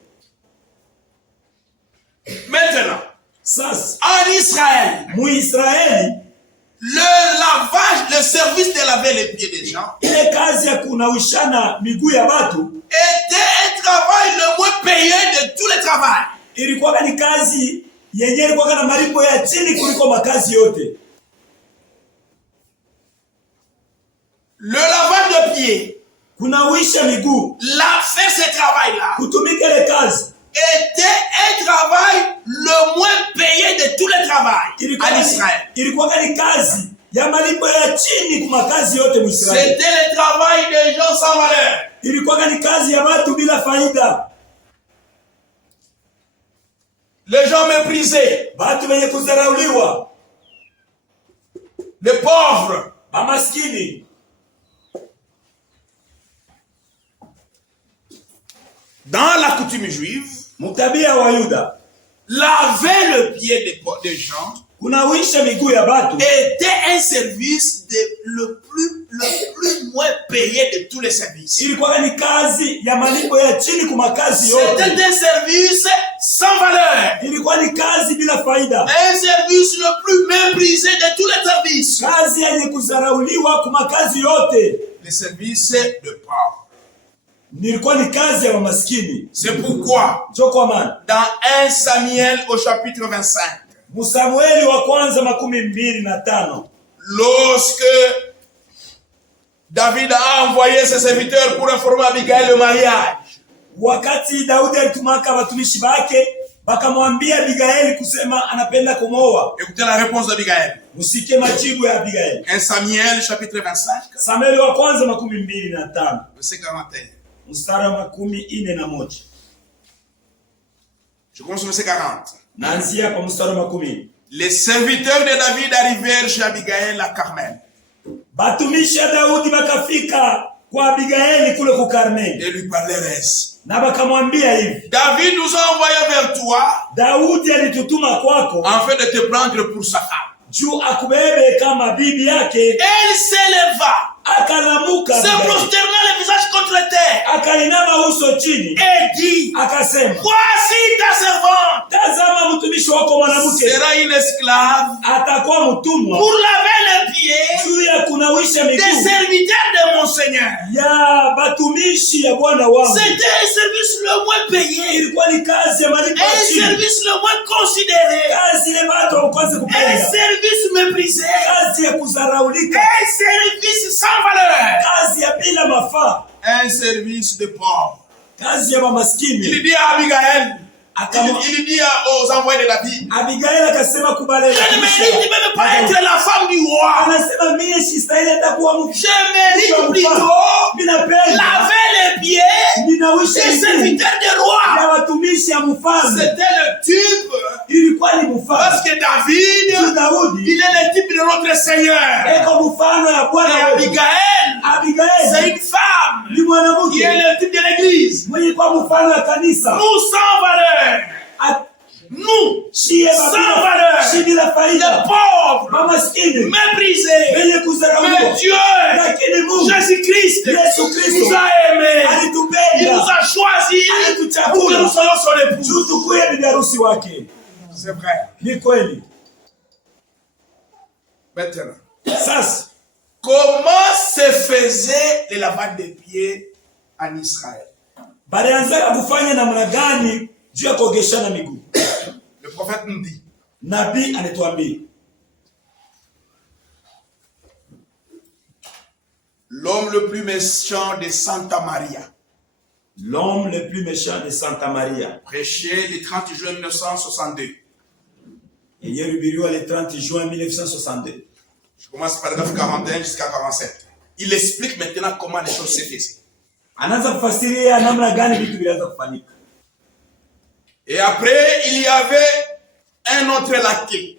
Maintenant, Sasa en Israël, Muisraeli, le lavage, le service de laver les pieds des gens ile kazi ya kunawishana miguu ya watu était un travail le moins payé de tous les travails. ilikuwa ni kazi yenyewe ilikuwa na malipo ya chini kuliko makazi yote. Le lavage de pieds, Kunawisha miguu, faire ce travail-là, kutumika ile kazi était un travail le moins payé de tous les travails en Israël. ilikuwa ni kazi ya malipo ya chini kwa makazi yote Muisraeli. C'était le travail des gens sans valeur. Ilikuwa ni kazi ya watu bila faida. Les gens méprisés, Watu wenye kudharauliwa, les pauvres, maskini. dans la coutume juive, Mtabia wa Yuda, laver le pied des gens kunawisha miguu ya watu était un service le plus moins payé de tous les services. ilikuwa ni kazi ya malipo ya chini kwa makazi yote. C'était un service sans valeur. Ilikuwa ni kazi bila faida. Un service le plus méprisé de tous les services. Kazi yenye kudharauliwa kwa makazi yote. Le service de pauvres. Nilikuwa ni kazi ya maskini. C'est pourquoi, dans 1 Samuel au chapitre 25, Samueli wa kwanza 25, lorsque David a envoyé ses serviteurs pour informer Abigail le mariage, wakati Daudi alitumaka watumishi wake wakamwambia Abigail kusema anapenda kumoa. Écoutez la réponse d'Abigail. Msikie majibu ya Abigail. 1 Samuel chapitre 25, Samueli wa kwanza 25, verset 41. mstari wa 41. Je commence au verset 40. Naanzia kwa mstari wa 10. Les serviteurs de David arrivèrent chez Abigail à Carmel. Batumishi ya Daudi bakafika kwa Abigail kule ku Carmel. Et lui parlèrent ainsi. Na bakamwambia hivi, David nous a envoyé vers toi Daudi alitutuma kwako afin de te prendre pour sa femme. juu akubebe kama bibi yake. Elle s'éleva, Akalamuka, se prosterna le visage contre de terre akainama uso chini, et dit, akasema, voici ta servante tazama mtumishi wako mwanamke sera une esclave atakuwa mtumwa pour laver les pieds juu ya kunawisha des miguu serviteurs de mon Seigneur. ya batumishi ya bwana wangu. C'était un service le moins payé, Ilikuwa ni kazi ya malipo ya un chini, service le moins considéré, kazi ile watu hawakwanza un kupenda, service méprisé, kazi ya kuzaraulika, un service sans valeur, kazi ya bila mafaa, Un service de pauvre. kazi ya mamaskini. Il dit à Abigail, Akama- il dit aux envoyés de David, Abigail akasema kubale, je ne mérite même pas être la femme du roi. anasema mimi sistahili hata kuwa mke. Je mérite plutôt Mimi napenda laver les pieds ninawisha des miguu serviteurs de roi. ya watumishi ya mfalme. c'était le type, Ilikuwa ni parce mfalme. que David, Daudi il est le type de notre Seigneur. eko mfano ya Et Bwana wetu. Abigail, c'est Abigail une femme ni qui est mwanamke le type de l'église. mwenye kwa mfano ya kanisa. Nous sans valeur, A- nous Shie sans babila, valeur, shi bila les faida, pauvres, mamaskini méprisés. wenye Mais kuzarauliwa, Dieu, lakini Mungu Jésus-Christ, Yesu Kristo nous a aimés. Il nous alitupenda a choisis pour que nous alituchagua soyons son époux. juu tukuye bibi harusi wake. C'est vrai. Ni kweli. Maintenant, Sasa comment se faisait le lavage des pieds en Israël? balianza kufanya namna gani juu ya kuogeshana miguu? Le prophète nous dit, Nabii anatuambia l'homme le plus méchant de Santa Maria, l'homme le plus méchant de Santa Maria, prêché le 30 juin 1962. ilihubiriwa le 30 juin 1962. Je commence par paragraphe 41 jusqu'à 47. Il explique maintenant comment les choses se faisaient. Anaanza kufasiria namna gani vitu vilianza kufanyika. Et après, il y avait un autre laquais.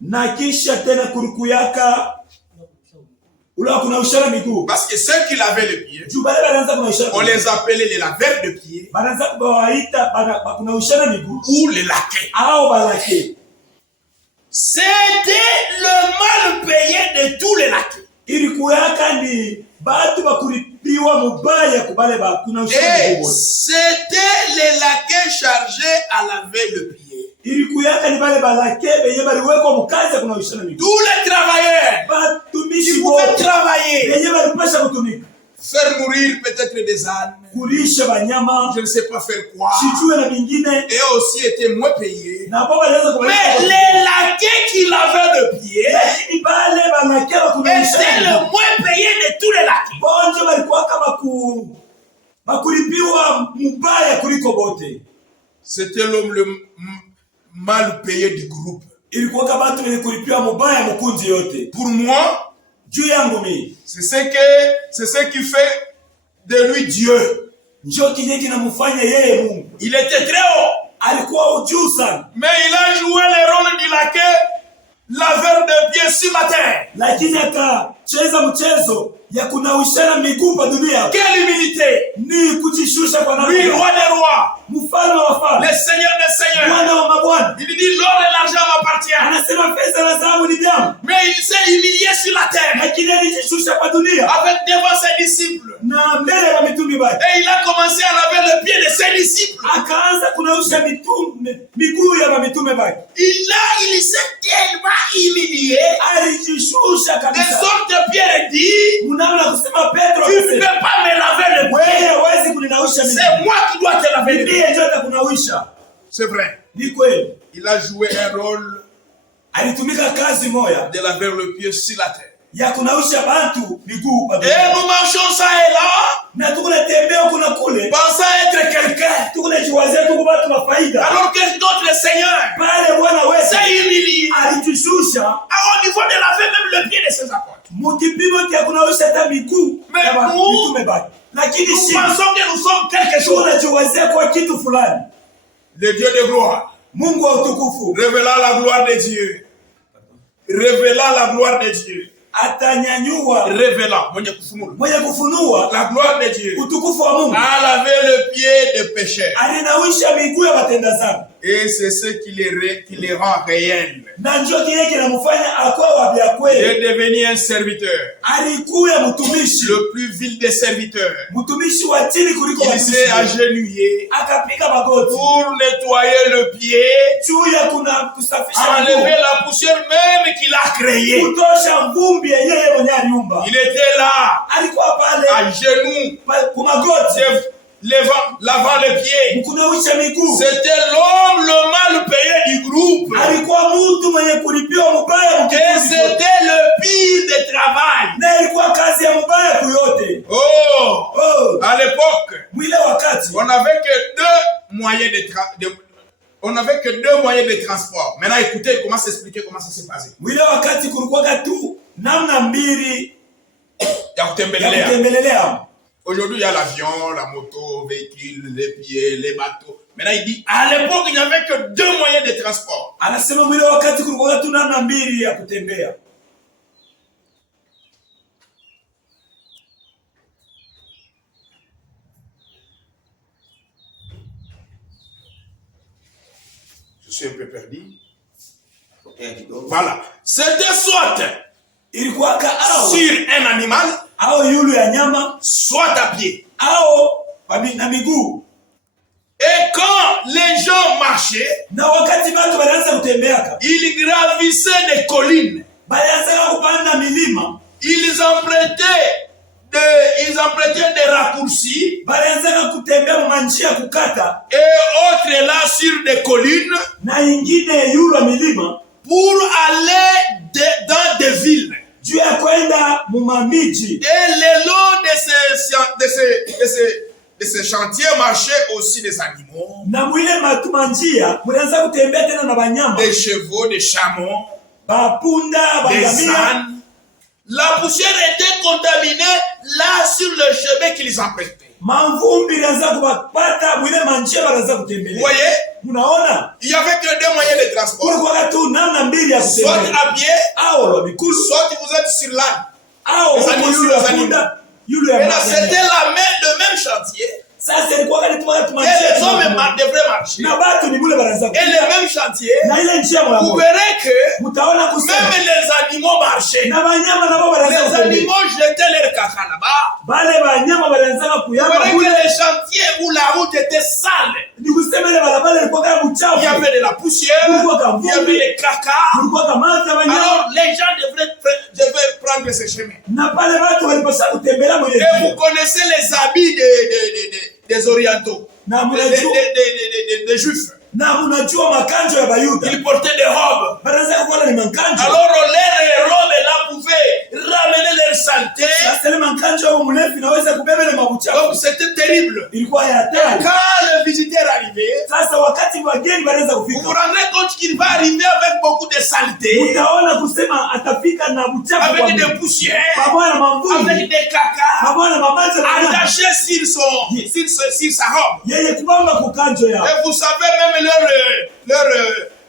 Na kisha tena kurukuyaka ula kuna ushara miguu. Parce que ceux qui lavaient les pieds, Juu bale banaanza kuna ushara. on les appelait les laveurs de pieds Banaanza kuwaita kuna ushara miguu ou les laquais. au balake. C'était le mal payé de tous les laquais. Ilikuwaka ni batu bakulipiwa mubaya kubale ba kuna ushara Et miguu. c'était les laquais chargés à laver le pied. Ilikuwaka ni bale balake benye baliwekwa mukazi kuna ushara miguu. Tous les travailleurs Batumishi qui bote pouvaient travailler, benye balipasha kutumika. faire mourir peut-être des ânes, Kulisha banyama, je ne sais pas faire quoi, sijue na vingine. et aussi étaient moins payés. Na baba alianza Mais kubaliza. les laquais qui lavaient le pied Lakini bale balake bakuna étaient ushara le miguu. moins payé de tous les laquais. Bonje balikuwa kama bakulipiwa mubaya kuliko bote. C'était l'homme le mal payé du groupe. Ilikuwa kama watu wenye kulipiwa mubaya mkunzi yote. Pour moi, Juu yangu mimi, c'est ce qui fait de lui Dieu. njoo kile kinamfanya yeye Mungu. Il était très haut, Alikuwa juu sana, mais il a joué le rôle du laquais, laveur de pieds sur la terre. lakini akacheza mchezo ya kunawishana miguu pa dunia. Quelle humilité! Ni kujishusha kwa Lui, namna. roi des rois, Mfalme wa le wafalme, seigneur des seigneurs. Bwana wa mabwana, Il dit l'or et l'argent m'appartiennent. anasema pesa na dhahabu ni vyangu, Mais il s'est humilié sur la terre lakini alijishusha kwa dunia avec devant ses disciples. na mbele ya mitume wake. Et il a commencé à laver le pied de ses disciples. Akaanza kunausha miguu ya mitume wake. Il s'est tellement humilié Alijishusha de kabisa. sorte que Pierre dit, Mnaona kusema Petro tu ne akasema, peux pas me laver le pied. wewe huwezi kuninausha miguu. C'est moi qui dois te laver le pied. Ndiye ndio atakunawisha. C'est vrai. Ni kweli. Il a joué un rôle Alitumika kazi moja de laver le pied sur la terre. ya kunausha bantu miguu pa Et dunia. nous marchons ça et là, Na tukunatembea kuna kule, pensant être quelqu'un. tukunajiwazia tuku batu wa faida. Alors que notre Seigneur Pale Bwana wetu s'est humilié alijishusha au niveau de laver même le pied de ses apôtres. mukipimo cha kunausha hata miguu Mais ya nous, mitume baki. Lakini Nous sisi pensons que nous sommes quelque chose. tunajiwazia kwa kitu fulani. Le Dieu de gloire, Mungu wa utukufu révélant la gloire de Dieu. Révélant la gloire de Dieu. atanyanyua, Révélant, mwenye kufunua la gloire de Dieu. utukufu wa Mungu A lavé le pied des pécheurs. alinawisha miguu ya watenda dhambi. Et c'est ce qui les rend réels. Na njoo kile kinamfanya akwa wa vya Il kweli. est devenu un serviteur. Alikuwa mtumishi. Le plus vil des serviteurs. Mtumishi wa chini kuliko Il s'est agenouillé akapiga magoti pour nettoyer le pied, juu ya kuna kusafisha enlever la poussière même qu'il a créée. kutosha vumbi yeye mwenyewe aliumba. Il était là, Alikuwa pale à genoux, kwa magoti lavant les pieds. mkunawisha miguu. C'était l'homme le mal payé du groupe. Alikuwa mtu mwenye kulipiwa mubaya Et mkikuzi. c'était le pire des travail. Na ilikuwa kazi ya mubaya kuyote. Oh, à l'époque, Mwile wakati on n'avait que deux moyens de transport. Maintenant, écoutez comment s'expliquer comment ça s'est passé. mwile wakati kulikuwa tu namna mbili Ya ya kutembelea. kutembelelea. Aujourd'hui, il y a l'avion, la moto, véhicule, les pieds, les bateaux. Maintenant, il dit, à l'époque, il n'y avait que deux moyens de transport. Anasema mwile wakati kulikuwa tu namna mbili ya kutembea. Je suis un peu perdu. Voilà. C'était soit Ilikuwa sur un animal, au yulu ya nyama soit à pied. au na miguu. Et quand les gens marchaient, Na wakati watu walianza kutembea, ils gravissaient des collines. walianza kupanda milima, Ils empruntaient des raccourcis walianza kutembea manjia kukata et autres là sur des collines na ingine yulu ya milima pour aller dans des villes. juu ya kwenda mumamiji. Et le long de ces chantiers marchaient aussi des animaux, Na mwile matumanjia walianza kutembea tena na wanyama, des chevaux, des chameaux, bapunda, des bangamia. ânes. La poussière était contaminée là sur le chemin qu'ils empruntaient. Mamvumbi ilianza kupata mwile manjia walianza Vous kutembelea. voyez, Unaona? il y avait que deux moyens de transport. Kulikuwa tu namna mbili ya Soit kutembea. à pied, Au lo mikulu, soit vous êtes sur l'âne. au Les animaux, yulu ya les animaux. punda, yulu ya Mais là, manjia. c'était le même chantier. Sasa ilikuwa kalituma Et tumanjia. les hommes devraient marcher. Na watu ni mule baraza. Et le même chantier, Na ile njia mwa vous moja. verrez que Mutaona kusema même les animaux marchaient. na wanyama nabo baraza Les kutembea. animaux jetaient leur caca là-bas. Bale wanyama baraza Vous kuyama verrez kule. que les chantiers où la route était sale, Ni kusema ile barabara ilikuwa kama il y mchafu. avait de la poussière, il y avait des caca. Kulikuwa kama hata wanyama. Alors les gens devaient prendre ce chemin. Na pale watu walipaswa kutembea mwenye. Et vous connaissez les habits des orientaux, Na mnajua des juifs. na mnajua makanjo ya Bayuda. Ils portaient des robes. Baraza kwa ni makanjo. Alors les robes là pouvaient ramener leur saleté. Sasa ile makanjo au mlevi naweza kubeba ile mabuchafu. Donc c'était terrible. Ilikuwa ya hatari. Quand le visiteur arrivait, Sasa wakati wageni wanaweza vous vous kufika. rendrez compte qu'il va arriver avec beaucoup de saleté, Utaona kusema atafika na buchafu kwa avec mwili. des poussières, Pamoja na mamvuli. avec des caca, Pamoja na mamazi na wanyama. attachés sur sa robe. Yeye kubamba kukanjo yao. Et vous savez même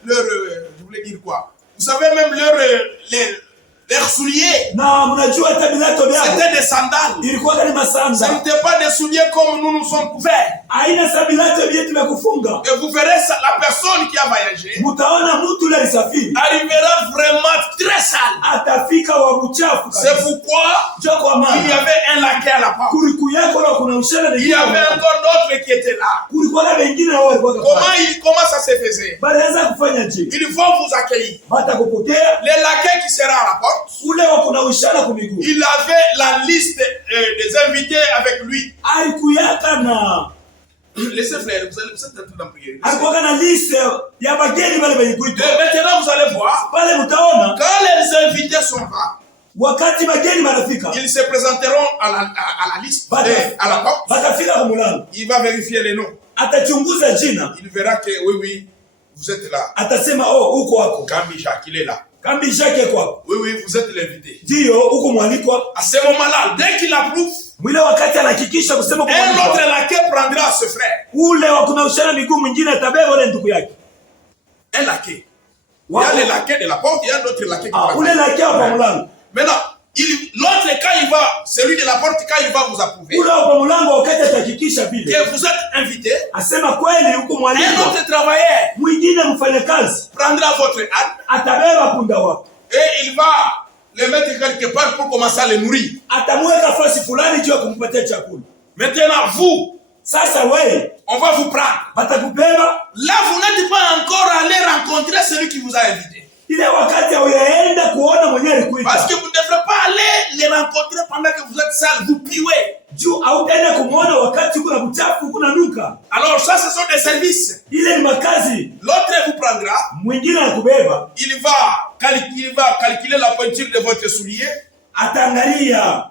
je voulais dire quoi? Vous savez même leurs souliers. Na mnajua hata bilato vyao. C'était des sandales. Ilikuwa kama Ce masanda. n'était pas des souliers comme nous sommes couverts. Aina sa bilato vyetu vya kufunga. Et vous verrez ça, la personne qui a voyagé Mutaona mtu ule alisafiri. arrivera vraiment très sale. Atafika wa buchafu. C'est pourquoi Joko wa il y mama. avait un laquais à la porte. Kuriku yako na kuna ushana na Il y avait encore d'autres qui étaient là. kulikuwa na wengine wao walikuwa Comment ça se faisait? balianza kufanya je? Ils vont vous accueillir. Watakupokea Le laquais qui sera à la porte, ule wa kuna ushana kwa miguu. il avait la liste des invités avec lui. Alikuyaka na Laissez frère, vous êtes en train d'en prier. alikuwa na liste ya bageni wale wenye kuitwa. Et maintenant vous allez voir, Pale mtaona quand les invités sont là, wakati bageni wanafika. ils se présenteront à la liste, à la porte. Batafika kwa mlango. Il va vérifier les noms. Atachunguza jina. Il verra que oui, vous êtes là. Atasema oh uko wako. Gambi Jacques, il est là. Kambi Jacques kwako. Oui, vous êtes l'invité. Ndio uko mwalikwa. À ce moment-là, dès qu'il approuve, Mwile wakati anahakikisha kusema kwa un mwalikwa. autre laquais prendra ce frère. Ule wa kuna ushana miguu mwingine atabeba ule ndugu yake. Un laquais. Il y a les laquais de la porte, il y a d'autres laquais qui Ule lakia kwa mlango. Maintenant, L'autre, quand il va, celui de la porte, quand il va vous approuver, ule wa mlango wakati atahakikisha vile que vous êtes invité, asema kweli huko un mwaliko, autre travailleur mwingine mfanyakazi prendra votre âne atabeba punda wako et il va le mettre quelque part pour commencer à le nourrir. atamweka fasi fulani juu ya kumpatia chakula. Maintenant, vous, Sasa wewe on va vous prendre. watakubeba, Là, vous n'êtes pas encore allé rencontrer celui qui vous a invité. ile wakati hauyaenda kuona mwenyewe alikuita, Parce que vous ne devrez pas aller les rencontrer pendant que vous êtes sale, vous puez. juu hautaenda kumuona wakati kuna mchafu, kuna nuka. Alors ça, ce sont des services. Ile ni makazi. L'autre vous prendra, Mwingine anakubeba, il va calculer la pointure de votre soulier. ataangalia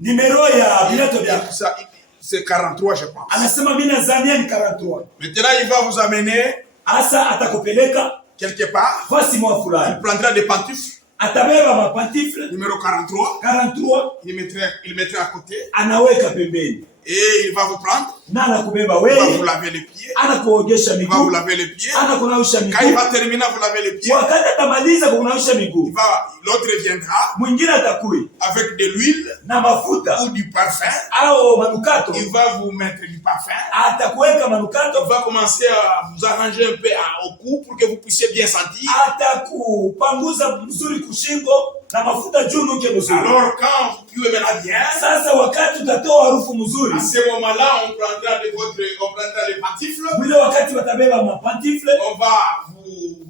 nimero ya viatu vyako. Ça, c'est 43, je pense. Anasema mimi nazania ni 43. Maintenant, il va vous amener Asa atakupeleka quelque part. fasi mwa Il fulani, prendra des pantoufles, atabeba mapantifle numéro 43. 43, Il mettrait à côté. anaweka pembeni Et il va vous prendre. na anakubeba Il va vous wewe, laver les pieds. anakuogesha Il va vous miguu, laver les pieds. anakunausha Quand il miguu. va terminer à vous laver les pieds, Wakati atamaliza kunausha miguu, l'autre viendra mwingine atakuja avec de l'huile na mafuta ou du parfum. au manukato, Il va vous mettre du parfum. atakuweka manukato, Il va commencer à vous arranger un peu au cou pour que vous puissiez bien sentir. atakupanguza mzuri kushingo na mafuta juu nuke mzuri. Alors quand vous puez maintenant bien, Sasa wakati utatoa harufu mzuri, à ce moment-là, on prendra les pantoufles, mwile wakati watabeba mapantifle on va vous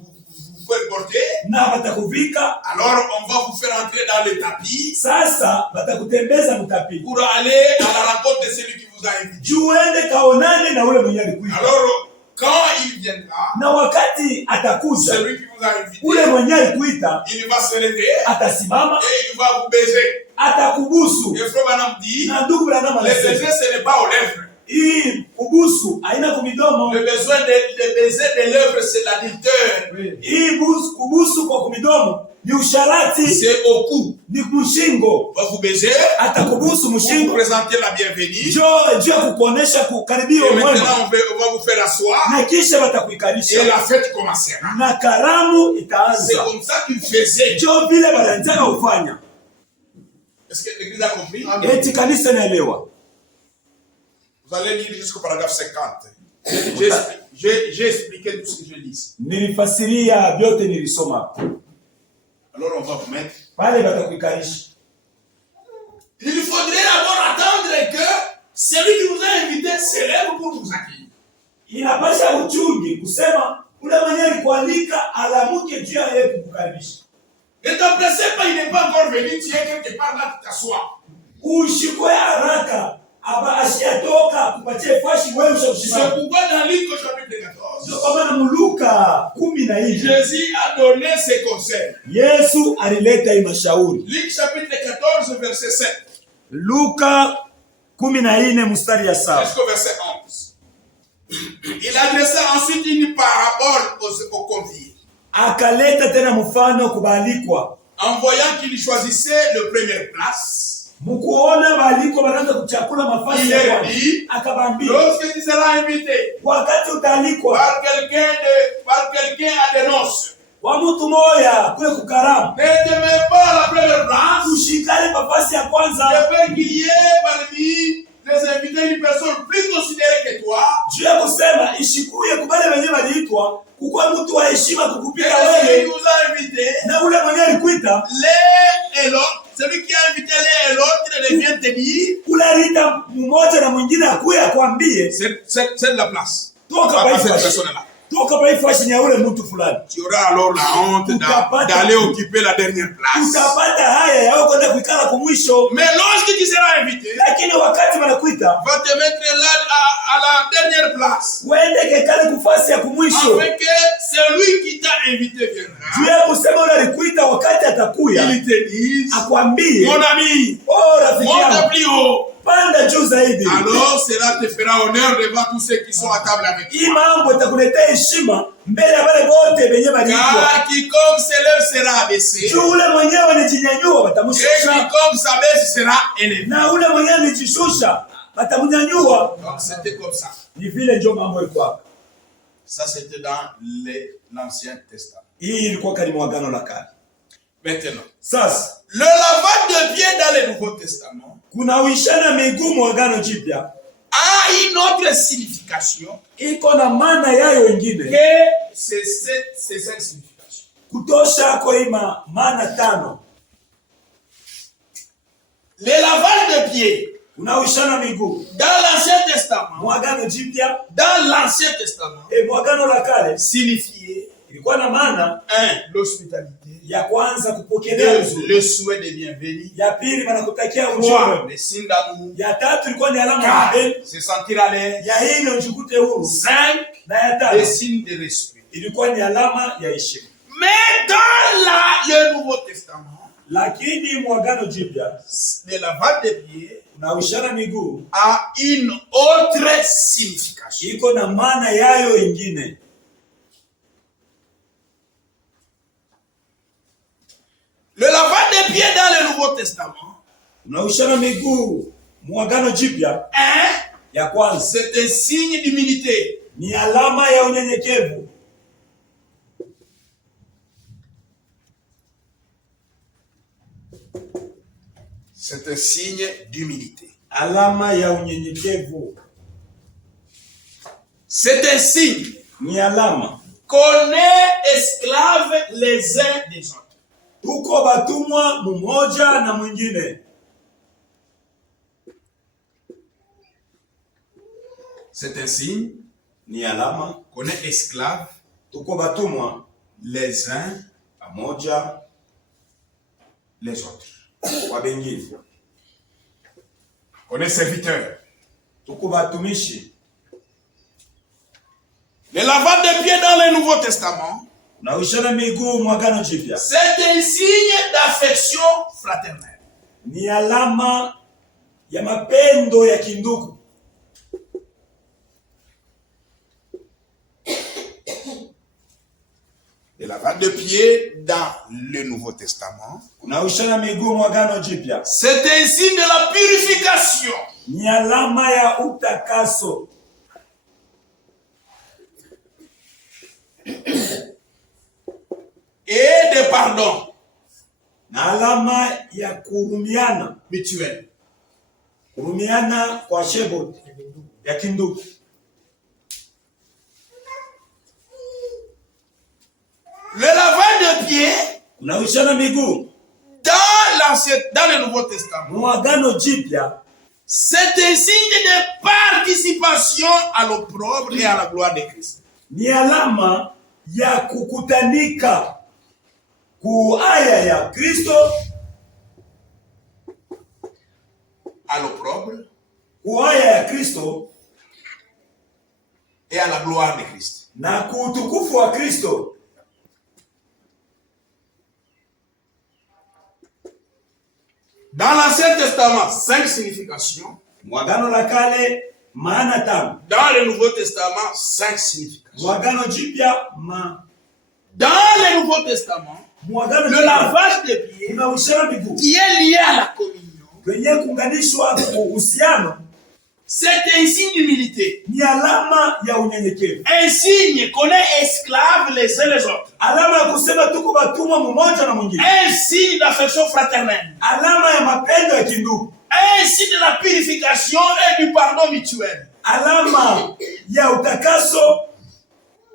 faire porter. na watakuvika. Alors on va vous faire entrer dans le tapis Sasa watakutembeza mtapi pour aller à la rencontre de celui qui vous a invité. juu uende kaonane na ule mwenye alikuita, Alors quand il viendra, na wakati atakuja celui qui vous a invité, ule mwenye alikuita il va se lever atasimama, et il va vous baiser. atakubusu. Et Frère Branham dit, Na ndugu Branham le anasema baiser ce n'est pas aux lèvres. hii kubusu haina kumidomo. Le baiser des lèvres c'est l'adultère. Hii kubusu kwa kumidomo ni usharati, C'est au cou. ni mshingo. On va vous baiser, Atakubusu pour vous mshingo présenter la bienvenue. juu ya kukuonesha kukaribia Et maintenant mwema, on va vous faire asseoir na kisha et watakuikarisha la fête commencera. na karamu C'est itaanza. comme ça qu'il faisait. Ndio vile wanaanza kufanya. Est-ce que l'Église a compris? Eti kanisa naelewa. Vous allez lire jusqu'au paragraphe 50. J'ai expliqué tout ce que je dis. Nilifasiria vyote nilisoma. Alors on va vous mettre. Pale watakuikarisha. Il faudrait d'abord attendre que celui qui vous a invité se lève pour vous accueillir. Inapasha uchungi kusema ule mwenye alikualika alamuke juu ya yeye kukukaribisha. Ne t'empressez pas, il n'est pas encore venu, tu es quelque part là, tu t'assois. Ushikwe haraka aba asiyatoka kupatie fashi wewe C'est ushakushima. pourquoi dans Luc au chapitre 14, Ndio kwa maana Luka 14 Jésus a donné ses conseils. Yesu alileta hii mashauri. Luc chapitre 14 verset 7 Luka 14 mstari ya 7 jusqu'au verset 11. Il adressa ensuite une parabole aux convives, akaleta tena mfano kubalikwa. en voyant qu'il choisissait le première place. Mkuona baliko banaanza kuchakula mafasi Il ya leur Bwana. dit, Akabambia lorsque tu seras invité wakati utalikwa par quelqu'un à des noces, wa mtu moya kule kukaramu, ne te mets pas à la première place. ushikale mafasi ya kwanza Je veux qu'il y ait parmi les invités une personne plus considérée que toi. juu ya kusema ishikuye kubale wenyewe waliitwa kukuwa mtu wa heshima Et kukupika celui qui wewe vous a invité, na ule mwenyewe alikuita l'un et l'autre, celui qui a invité l'un et l'autre vient te dire, ule alita mmoja na mwingine akuye akwambie c'est la place. toka Pas pa cette ifashi, personne-là. toka pa ifashi ya ule mtu fulani. Tu auras alors la honte d'aller occuper la dernière place. Utapata haya yao kwenda kuikala kumwisho, Mais lorsque tu seras invité, lakini wakati wanakuita va te mettre là à la dernière place. uende kekale kufasi ya kumwisho, Afin que celui qui t'a invité viendra. juu ya kusema ule alikuita wakati atakuya Il te dise, akwambie, mon ami, oh rafiki monte yangu, plus haut. panda juu zaidi. Alors cela te fera honneur devant tous ceux qui sont à table avec Hii toi. mambo itakuletea heshima mbele ya wale wote wenye waliitwa. Car quiconque s'élève sera abaissé, Juu ule mwenyewe anajinyanyua et watamshusha, quiconque s'abaisse sera élevé. na ule mwenyewe anajishusha watamnyanyua. Donc c'était comme ça. Ni vile ndio mambo ilikuwa. Ça c'était dans l'Ancien Testament. Hii ilikuwa karibu Agano la Kale. Maintenant, Sasa le lavage de pieds dans le Nouveau Testament kunawishana miguu mu Agano Jipya a une autre signification iko na maana yayo ingine que ces cinq significations. kutosha ko ima maana tano. Le lavage de pieds Kunawishana miguu dans l'Ancien Testament, mu Agano Jipya dans l'Ancien Testament, mu Agano la Kale signifiait ilikuwa na maana 1. L'hospitalité, ya kwanza kupokelea 2. vizuri, Le souhait de bienvenue, ya pili wanakutakia 3. ujumbe, Le signe d'amour, ya tatu ilikuwa ni alama ya 4. upendo, Se sentir à l'aise, ya nne ujikute huru, 5. na ya Le tano signe de respect. ilikuwa ni alama ya heshima. Mais dans le Nouveau Testament, Lakini mu Agano Jipya le lavage de pieds kunawishana miguu a une autre signification. iko na maana yayo ingine. Le lavage des pieds dans le Nouveau Testament, Kunawishana miguu mu Agano Jipya, 1. ya kwanza C'est un signe d'humilité. ni alama ya unyenyekevu. C'est un signe d'humilité. Alama ya unyenyekevu C'est un signe ni alama qu'on est esclaves les uns des autres. tuko batumwa mmoja na mwingine. C'est un signe Ni alama qu'on est esclaves tuko batumwa les uns pamoja les autres. kwa bengine, On est serviteurs. tuko batumishi. Le lavage des pieds dans le Nouveau Testament, Kunawishana miguu mu Agano Jipya c'est un signe d'affection fraternelle. ni alama ya mapendo ya kindugu. Le lavage de pieds dans le Nouveau Testament, Kunawishana miguu mu Agano Jipya c'est un signe de la purification. ni alama ya utakaso Et de pardon na alama ya kuhurumiana, mutuel. kuhurumiana kwa shebo ya kindugu. Le lavage de pieds Kunawishana miguu dans le Nouveau Testament, mu Agano Jipya c'est un signe de participation à l'opprobre et à la gloire de Christ. ni alama ya kukutanika kuaya ya Kristo, À l'opprobre kuaya ya Kristo et à la gloire de Christ. na kuutukufu wa Kristo. Dans l'Ancien Testament, 5 significations. Mu Agano la Kale maana tano, Dans le Nouveau Testament, 5 significations. mu Agano Jipya Dans le Nouveau Testament, mu Agano le Jipya lavage des pieds kunawishana miguu qui est lié à la communion, kwenye kuunganishwa uhusiano c'est un signe d'humilité. ni alama ya unyenyekevu, Un signe qu'on est esclaves les uns les autres. alama ya kusema tuko batumwa mmoja na mwingine, Un signe d'affection fraternelle. alama ya mapendo ya kindugu, Un signe de la purification et du pardon mutuel. alama ya utakaso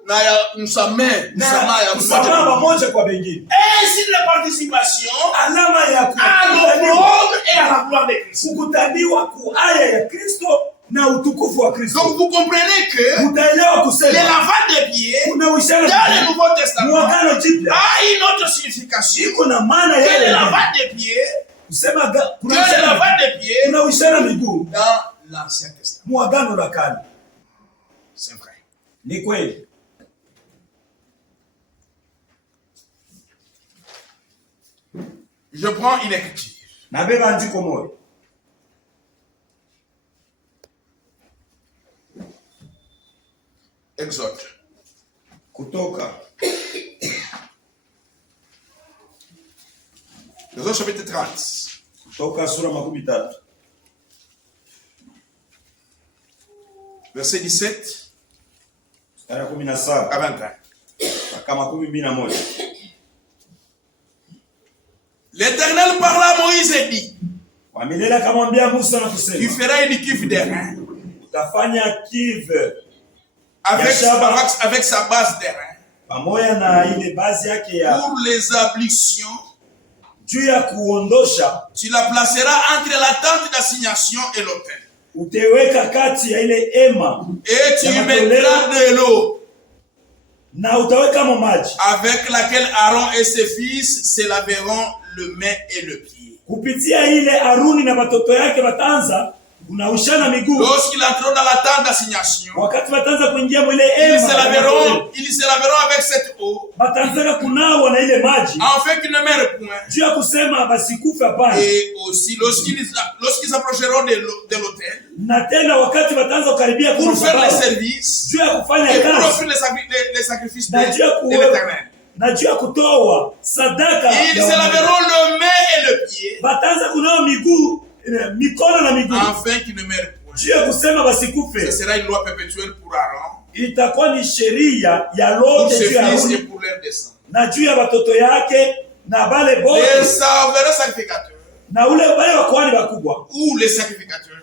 Na ya msamaha, msamaha ya na kusamaha mmoja. pamoja kwa wengine, Un signe de participation alama ya à l'opprobre et à la gloire de Christ. kukutaniwa kuaya ya Kristo na utukufu wa Kristo. Donc vous comprenez que Utaelewa le kusema lavage des pieds kunawishana dans le miguu Nouveau mu Testament Agano Jipya a une autre signification iko na maana que le ya lavage des pieds, kusema que le lavage des pieds kunawishana miguu dans l'Ancien Testament. mu Agano la Kale. C'est vrai. Ni kweli. Je prends une écriture. Nabeba andiko moja Exode. kutoka Exode chapitre 30. Kutoka sura 13 Verset 17 mstari wa 17 à 21. mpaka 21. L'Éternel parla à Moïse et dit, Wa milele akamwambia Musa na tu kusema, feras une cuve d'airain utafanya kive avec Yashaba. sa base d'airain pamoja na ile bazi yake ya pour les ablutions. juu ya kuondosha, Tu la placeras entre la tente d'assignation et l'autel. uteweka kati ya ile ema Et tu ya y matoleo, mettras de l'eau na utaweka mo maji avec laquelle Aaron et ses fils se laveront le main et le pied. kupitia ile Aruni na watoto yake wataanza kunaushana miguu. Lorsqu'ils entreront dans la tente d'assignation, Wakati wataanza kuingia mwile ils ema, se laveront avec cette eau, wataanza kunawa na ile maji afin qu'ils ne meurent point. juu ya kusema basikufe. Hapana. Et aussi, lorsqu'ils approcheront de l'autel, Na tena wakati wataanza kukaribia kwa pour faire les madhabahu, services, juu ya kufanya et pour kazi offrir les sacrifices de na juu ya l'Éternel. na juu ya kutoa sadaka, Ils se laveront le main et le pied, wataanza kunawa miguu, mikono na miguu afin qu'ils ne meurent point. juu ya kusema Ce basikufe. sera une loi perpétuelle pour Aaron, Itakuwa ni sheria ya pour lote ses juu ya fils et Aruni pour leurs descendants. na juu ya watoto yake na bale Les bote souverains sacrificateurs, na ule bale wakuhani wakubwa ou les sacrificateurs,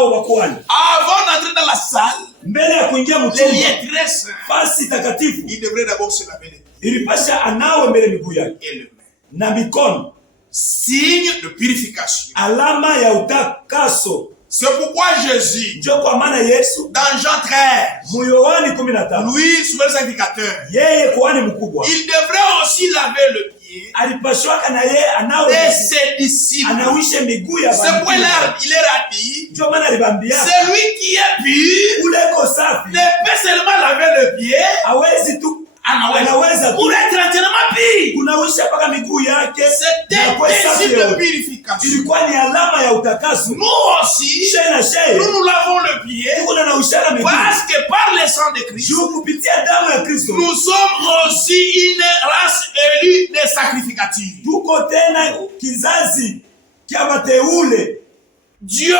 au wakuhani, avant d'entrer dans la salle, mbele ya kuingia les mchumba lieux très saints, fasi takatifu, il devrait d'abord se laver les pieds ilipasha anawe mbele miguu yake et le main. na mikono, Signe de purification. alama ya utakaso. C'est pourquoi Jésus, Ndio kwa maana Yesu dans Jean 13, Yohani 15, lui, souverain sacrificateur, yeye kuhani mkubwa il devrait aussi laver le pied alipashwaka na yeye anawe de ses disciples. anawishe miguu ya C'est pourquoi bantu. il leur a dit, Ndio maana alibambia celui qui est pur ule ko safi ne peut seulement laver le pied, hawezi tu anaweza pour être entièrement pur. kunawisha mpaka miguu yake. C'était na kuwa un safi signe de yote. purification. Ilikuwa ni alama ya utakaso. Nous aussi, Shei na shei nous lavons le pied kuna na ushara miguu parce que par le sang de Christ, juu kupitia damu ya Kristo nous sommes aussi une race élue des sacrificateurs. tuko tena kizazi kia bateule. Dieu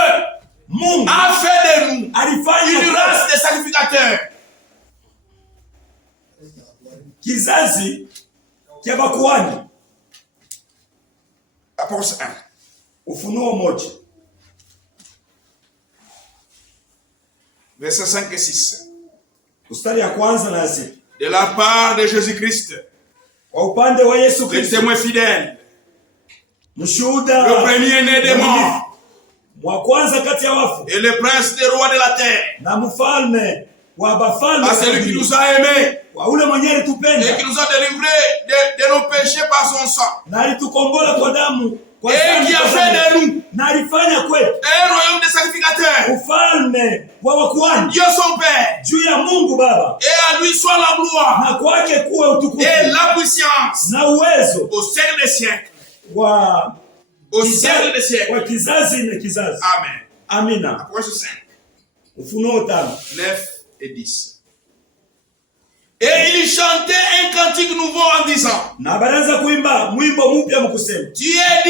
Mungu a fait de nous une alifanya race de sacrificateurs. kizazi kia bakuhani. Apocalypse 1. Ufunuo 1 Versets 5 et 6. mstari ya kwanza na ya sita. De la part de Jésus-Christ, Kwa upande wa Yesu le Kristo, témoin fidèle, mshuhuda le premier-né des morts wa kwanza kati ya wafu et le prince des rois de la terre, na mfalme wa bafalme à celui qui nous a aimés wa ule mwenye et alitupenda qui nous a délivrés de nos péchés par son sang, na alitukombola kwa damu kwa et damu qui a kwa fait damu. de nous Na alifanya kwetu un royaume de sacrificateurs. ufalme wa wakuhani Dieu son Père, juu ya Mungu Baba, et à lui soit la gloire na kwake kuwe utukufu et la puissance na uwezo au siècle des siècles. wa Au siècle des siècles. wa kizazi na kizazi. Amen. Amina. Apocalypse 5, Ufunuo 5 9 et 10. Et il chantait un cantique nouveau en disant, na baraza kuimba mwimbo mpya mkusema, tu es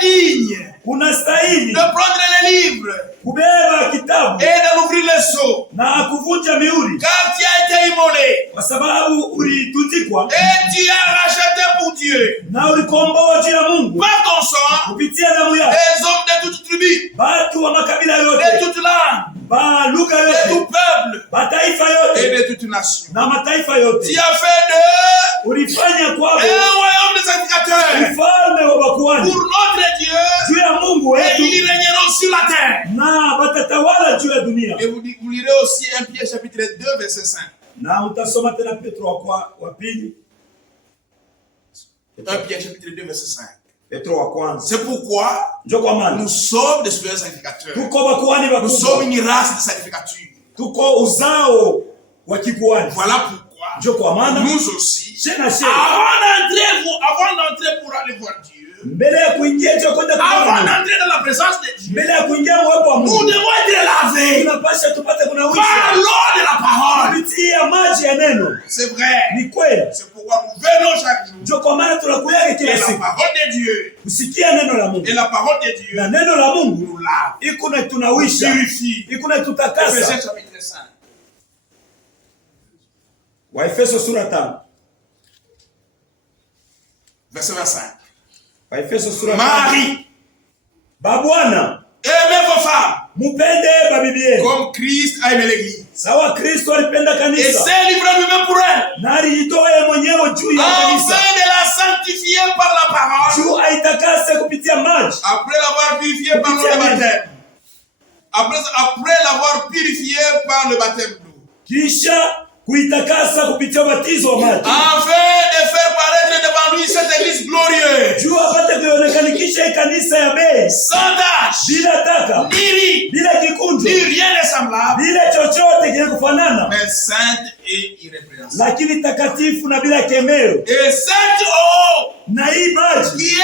digne unastahili de prendre les livres kubeba kitabu et de l'ouvrir les sceaux, na kuvunja mihuri, car tu as été immolé kwa sababu ulitundikwa et tu as racheté pour Dieu na ulikomboa juu ya Mungu par ton sang kupitia damu yako les hommes de toute tribu, batu wa makabila de yote, toute langue, ba lugha de yote, tout peuple mataifa et yote de toute nation. na mataifa yote. Tu as fait d'eux Ulifanya un kwao royaume de sacrificateurs ufalme wa bakuhani pour notre Dieu, juu ya Mungu et wetu, ils régneront sur la terre. na batatawala juu ya dunia. Et vous lirez aussi 1 Pierre chapitre 2 verset 5. Na mtasoma tena Petro wa pili, 1 Pierre chapitre 2 verset 5. Petro wa kwanza. C'est pourquoi Ndio kwa maana nous sommes des souverains sacrificateurs. tuko bakuhani Nous sommes bakubwa, une race de sacrificatures. tuko uzao wa kikuhani. Voilà pourquoi Ndio kwa maana nous aussi, shena she avant d'entrer pour aller voir Dieu, mbele ya kuingia je kwenda avant kwa d'entrer dans la présence de Dieu, mbele ya kuingia mwepo wa nous Mungu, devons être lavés tunapasha tupate par kunawisha l'eau de la parole. kupitia maji ya neno. C'est vrai. Ni kweli. C'est pourquoi nous venons chaque jour. Ndio kwa maana tunakuyaga Et kila la siku parole de Dieu, kusikia neno la Mungu, et la parole de Dieu na neno la Mungu nous lave, iko na tunawisha, purifie. iko na Ephésiens tutakasa. chapitre 5. Waefeso sura 5 Verset 25. Waefeso sura Marie, babwana, aimez vos femmes mupende babibi yenu comme Christ a aimé l'église. sawa Kristo alipenda Et kanisa s'est livré lui-même pour elle, na alijitoa yeye mwenyewe juu ya kanisa afin de la sanctifier par la parole, juu aitakase kupitia maji après l'avoir purifié par le baptême. Après l'avoir purifié par le baptême d'eau. kisha kuitakasa kupitia ubatizo wa maji Afin de faire paraître devant lui cette église glorieuse, juu apate kuionekanikisha hii kanisa ya bei sans tache, bila taka ni ri, bila kikunjo ni rien de semblable, bila chochote kile kufanana, mais sainte et irrépréhensible. lakini takatifu na bila kemeo. Et cette eau Na hii maji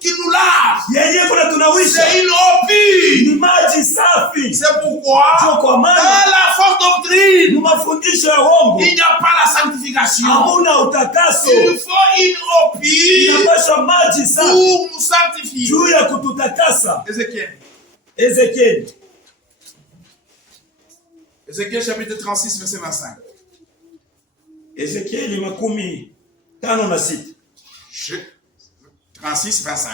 qui nous lave, yenye kuna tunawisha c'est une eau pure. ni maji safi. C'est pourquoi, Ndio kwa dans maana la fausse doctrine, ni mafundisho ya uongo il n'y a pas la sanctification. hamuna utakaso, Il faut une eau pure inapaswa maji safi pour nous sanctifier. juu ya kututakasa. Ézéchiel. Ezekieli Ézéchiel chapitre 36, verset 25. Ezekieli 56 36, 25.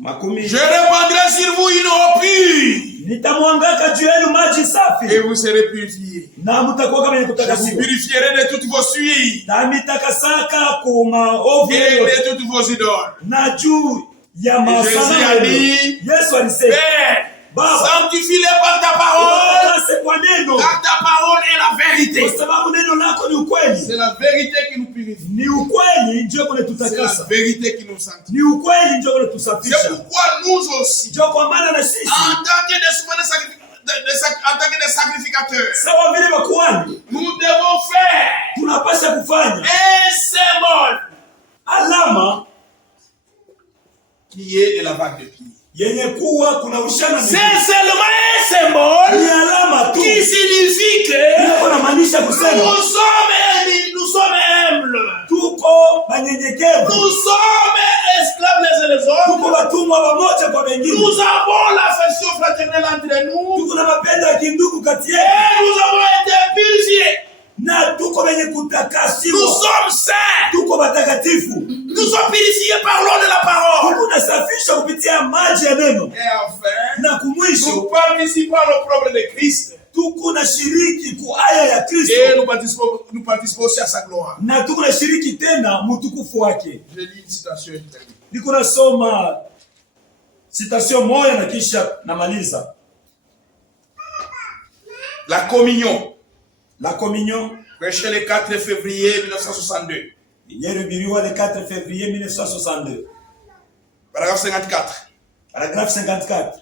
makumi Je répandrai sur vous une eau pure nitamwangaka juu yenu maji et safi vous serez purifiés. na mtakuwa kama Je vous kutakasiwa, purifierai de toutes vos suites na mitakasaka ku maovu et yenu de toutes vos idoles. na juu ya Jésus masanamu a yenu. dit, Yesu alisema Père, Baba, sanctifie-les par ta parole, utakase kwa neno, car ta parole est la vérité. kwa sababu neno lako ni ukweli. C'est la vérité qui nous purifie. Ni ukweli ndio C'est la kunetutakasa, vérité qui nous sanctifie. ni ukweli ndio C'est kunetusafisha. pourquoi nous aussi, Ndio kwa maana na sisi en tant que des sacrificateurs, sawa vile makuhani nous devons faire tunapasha kufanya un symbole alama qui est le lavage de pieds. yenye kuwa kuna ushana C'est miguu. seulement un symbole Ni alama tu qui signifie que iko namaanisha kusema nous sommes humbles. tuko banyenyekevu, Nous sommes esclaves les uns les tuko autres. watumwa wamoja kwa wengine, Nous avons l'affection fraternelle entre nous. tuko na mapendo ya kindugu kati Et yetu, nous avons été purifiés. na tuko wenye Nous kutakasiwa, sommes saints. tuko watakatifu, Nous sommes purifiés par l'eau de la parole. tuko nasafishwa kupitia maji ya neno, Et enfin, na nous kumwisho participons à l'opprobre de Christ. tuko na shiriki ku aya ya Et Kristo, nous participons aussi à sa gloire. na tuko na shiriki tena mutukufu wake. Je lis une citation interdite. Niko nasoma citation moja na kisha namaliza. La communion, La communion prêchée le 4 février 1962. ilihubiriwa le 4 février 1962, Paragraphe 54. paragraphe 54.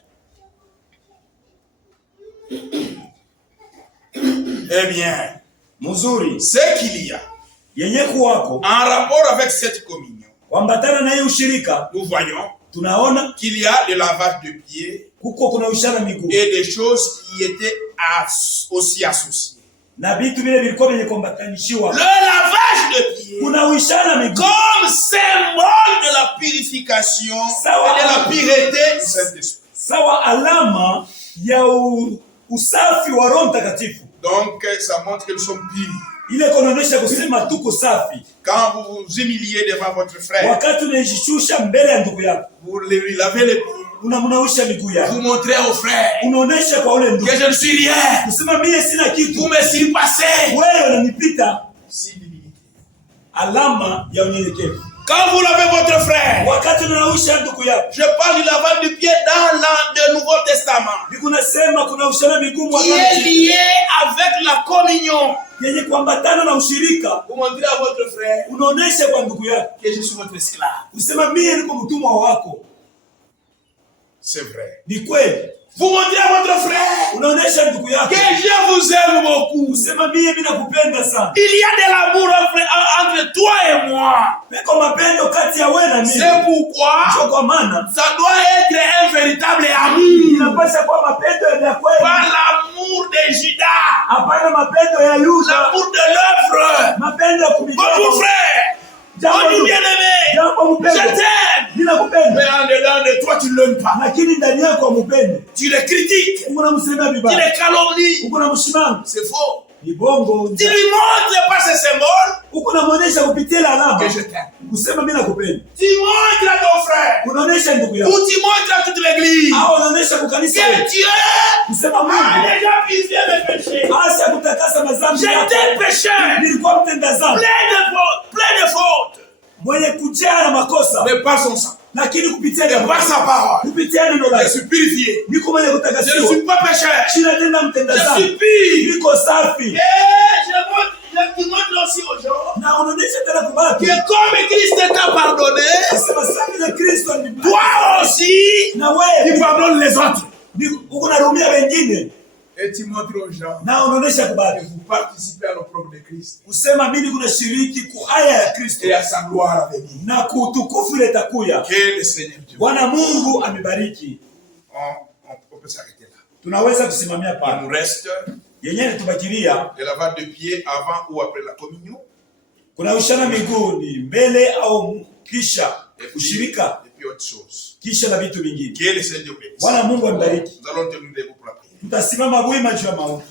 Eh bien, Mzuri ce qu'il y a yenye kuwako en rapport avec cette communion, kuambatana na hiyo ushirika, nous voyons tunaona qu'il y a le lavage de pieds kuko kuna ushana miguu et des choses qui étaient aussi associées. na vitu vile vilikuwa vyenye kuambatanishiwa. Le lavage de pieds Kuna ushana miguu comme symbole de la purification et de la pureté du Saint-Esprit. sawa alama ya usafi wa Roho Mtakatifu. Donc, ça montre que nous sommes purs. Ile kunaonyesha kusema tuko safi. Quand vous vous humiliez devant votre frère, Wakati unajishusha mbele ya ndugu yako, vous lui lavez les pieds, unamnausha miguu yako, vous montrez au frère unaonesha kwa ule ndugu que je ne suis rien, kusema mimi sina vous kitu, me surpassez. wewe unanipita. Civilité. Alama ya unyenyekevu. Quand vous lavez votre frère, Wakati unausha ndugu yako, je parle du lavage du pied dans le Nouveau Testament, nikunasema kuna ushana miguu qui est lié avec la communion. yenye kuambatana na ushirika. Vous montrez à votre frère Unaonesha kwa ndugu yako que je suis votre esclave. kusema mimi niko mtumwa wako. C'est vrai. Ni kweli. Vous montrez à votre frère Unaonesha ndugu yako que je vous aime beaucoup. kusema mimi nakupenda sana. Il y a de l'amour entre toi et moi. Peko mapendo kati ya wewe na mimi. C'est pourquoi Ndio kwa maana ça doit être un véritable amour. inapaswa kuwa mapendo ya kweli. Pas l'amour de Judas, Hapana mapendo ya Yuda, l'amour de l'œuvre. mapendo ya Mon kumjua. frère, mon bien-aimé, Jambo je mpendo. t'aime. Ninakupenda. Mais en dedans de toi, tu ne l'aimes pas. Lakini ndani yako mpendo. Tu le critiques, Unamsemea tu vibaya. le calomnies. Unamshimanga. C'est faux. Ni bongo. Tu lui montres par ce symbole Uko namuonesha kupitia ile alama. que je t'aime. Kusema mimi nakupenda. Tu montres à ton frère. Unaonesha ndugu yako. Ou tu montres à toute l'église. Unaonesha kwa kanisa. Que Dieu Kusema a Mungu. déjà purifié mes péchés. Acha kutakasa mazambi. J'étais pécheur. Nilikuwa mtenda dhambi. Plein de fautes. Mwenye kujaa na makosa. Mais par son sang. Lakini kupitia Et par sa parole. kupitia neno Je lake. suis purifié. Niko mwenye Je ne kutakasiwa. suis pas pécheur. Sina tena mtenda Je dhambi. suis pur. Niko safi. Et tu montres aussi aux gens Na unaonesha tena kubaki. que comme Christ t'a pardonné, Sema safi na Kristo ni toi aussi, na wewe tu pardonnes les autres. uko narumia wengine. Et tu montres aux gens Na unaonesha que kubaki. vous participez à l'opprobre de Christ Usema mimi kuna shiriki kwa haya ya Kristo et à sa gloire à venir. na kutukufu ile itakuya. Que le Seigneur Dieu. Bwana Mungu amebariki. On peut s'arrêter là. Tunaweza kusimamia Il pale. nous reste Yenyewe tubakilia le lavage de pieds avant ou après la communion. kuna ushana miguu ni mbele au kisha Et ushirika puis autre chose. kisha na vitu vingine. Que le Seigneur bénisse. Bwana Mungu ambariki. Nous allons tenir debout pour la prière. Tutasimama wima juu ya maombi.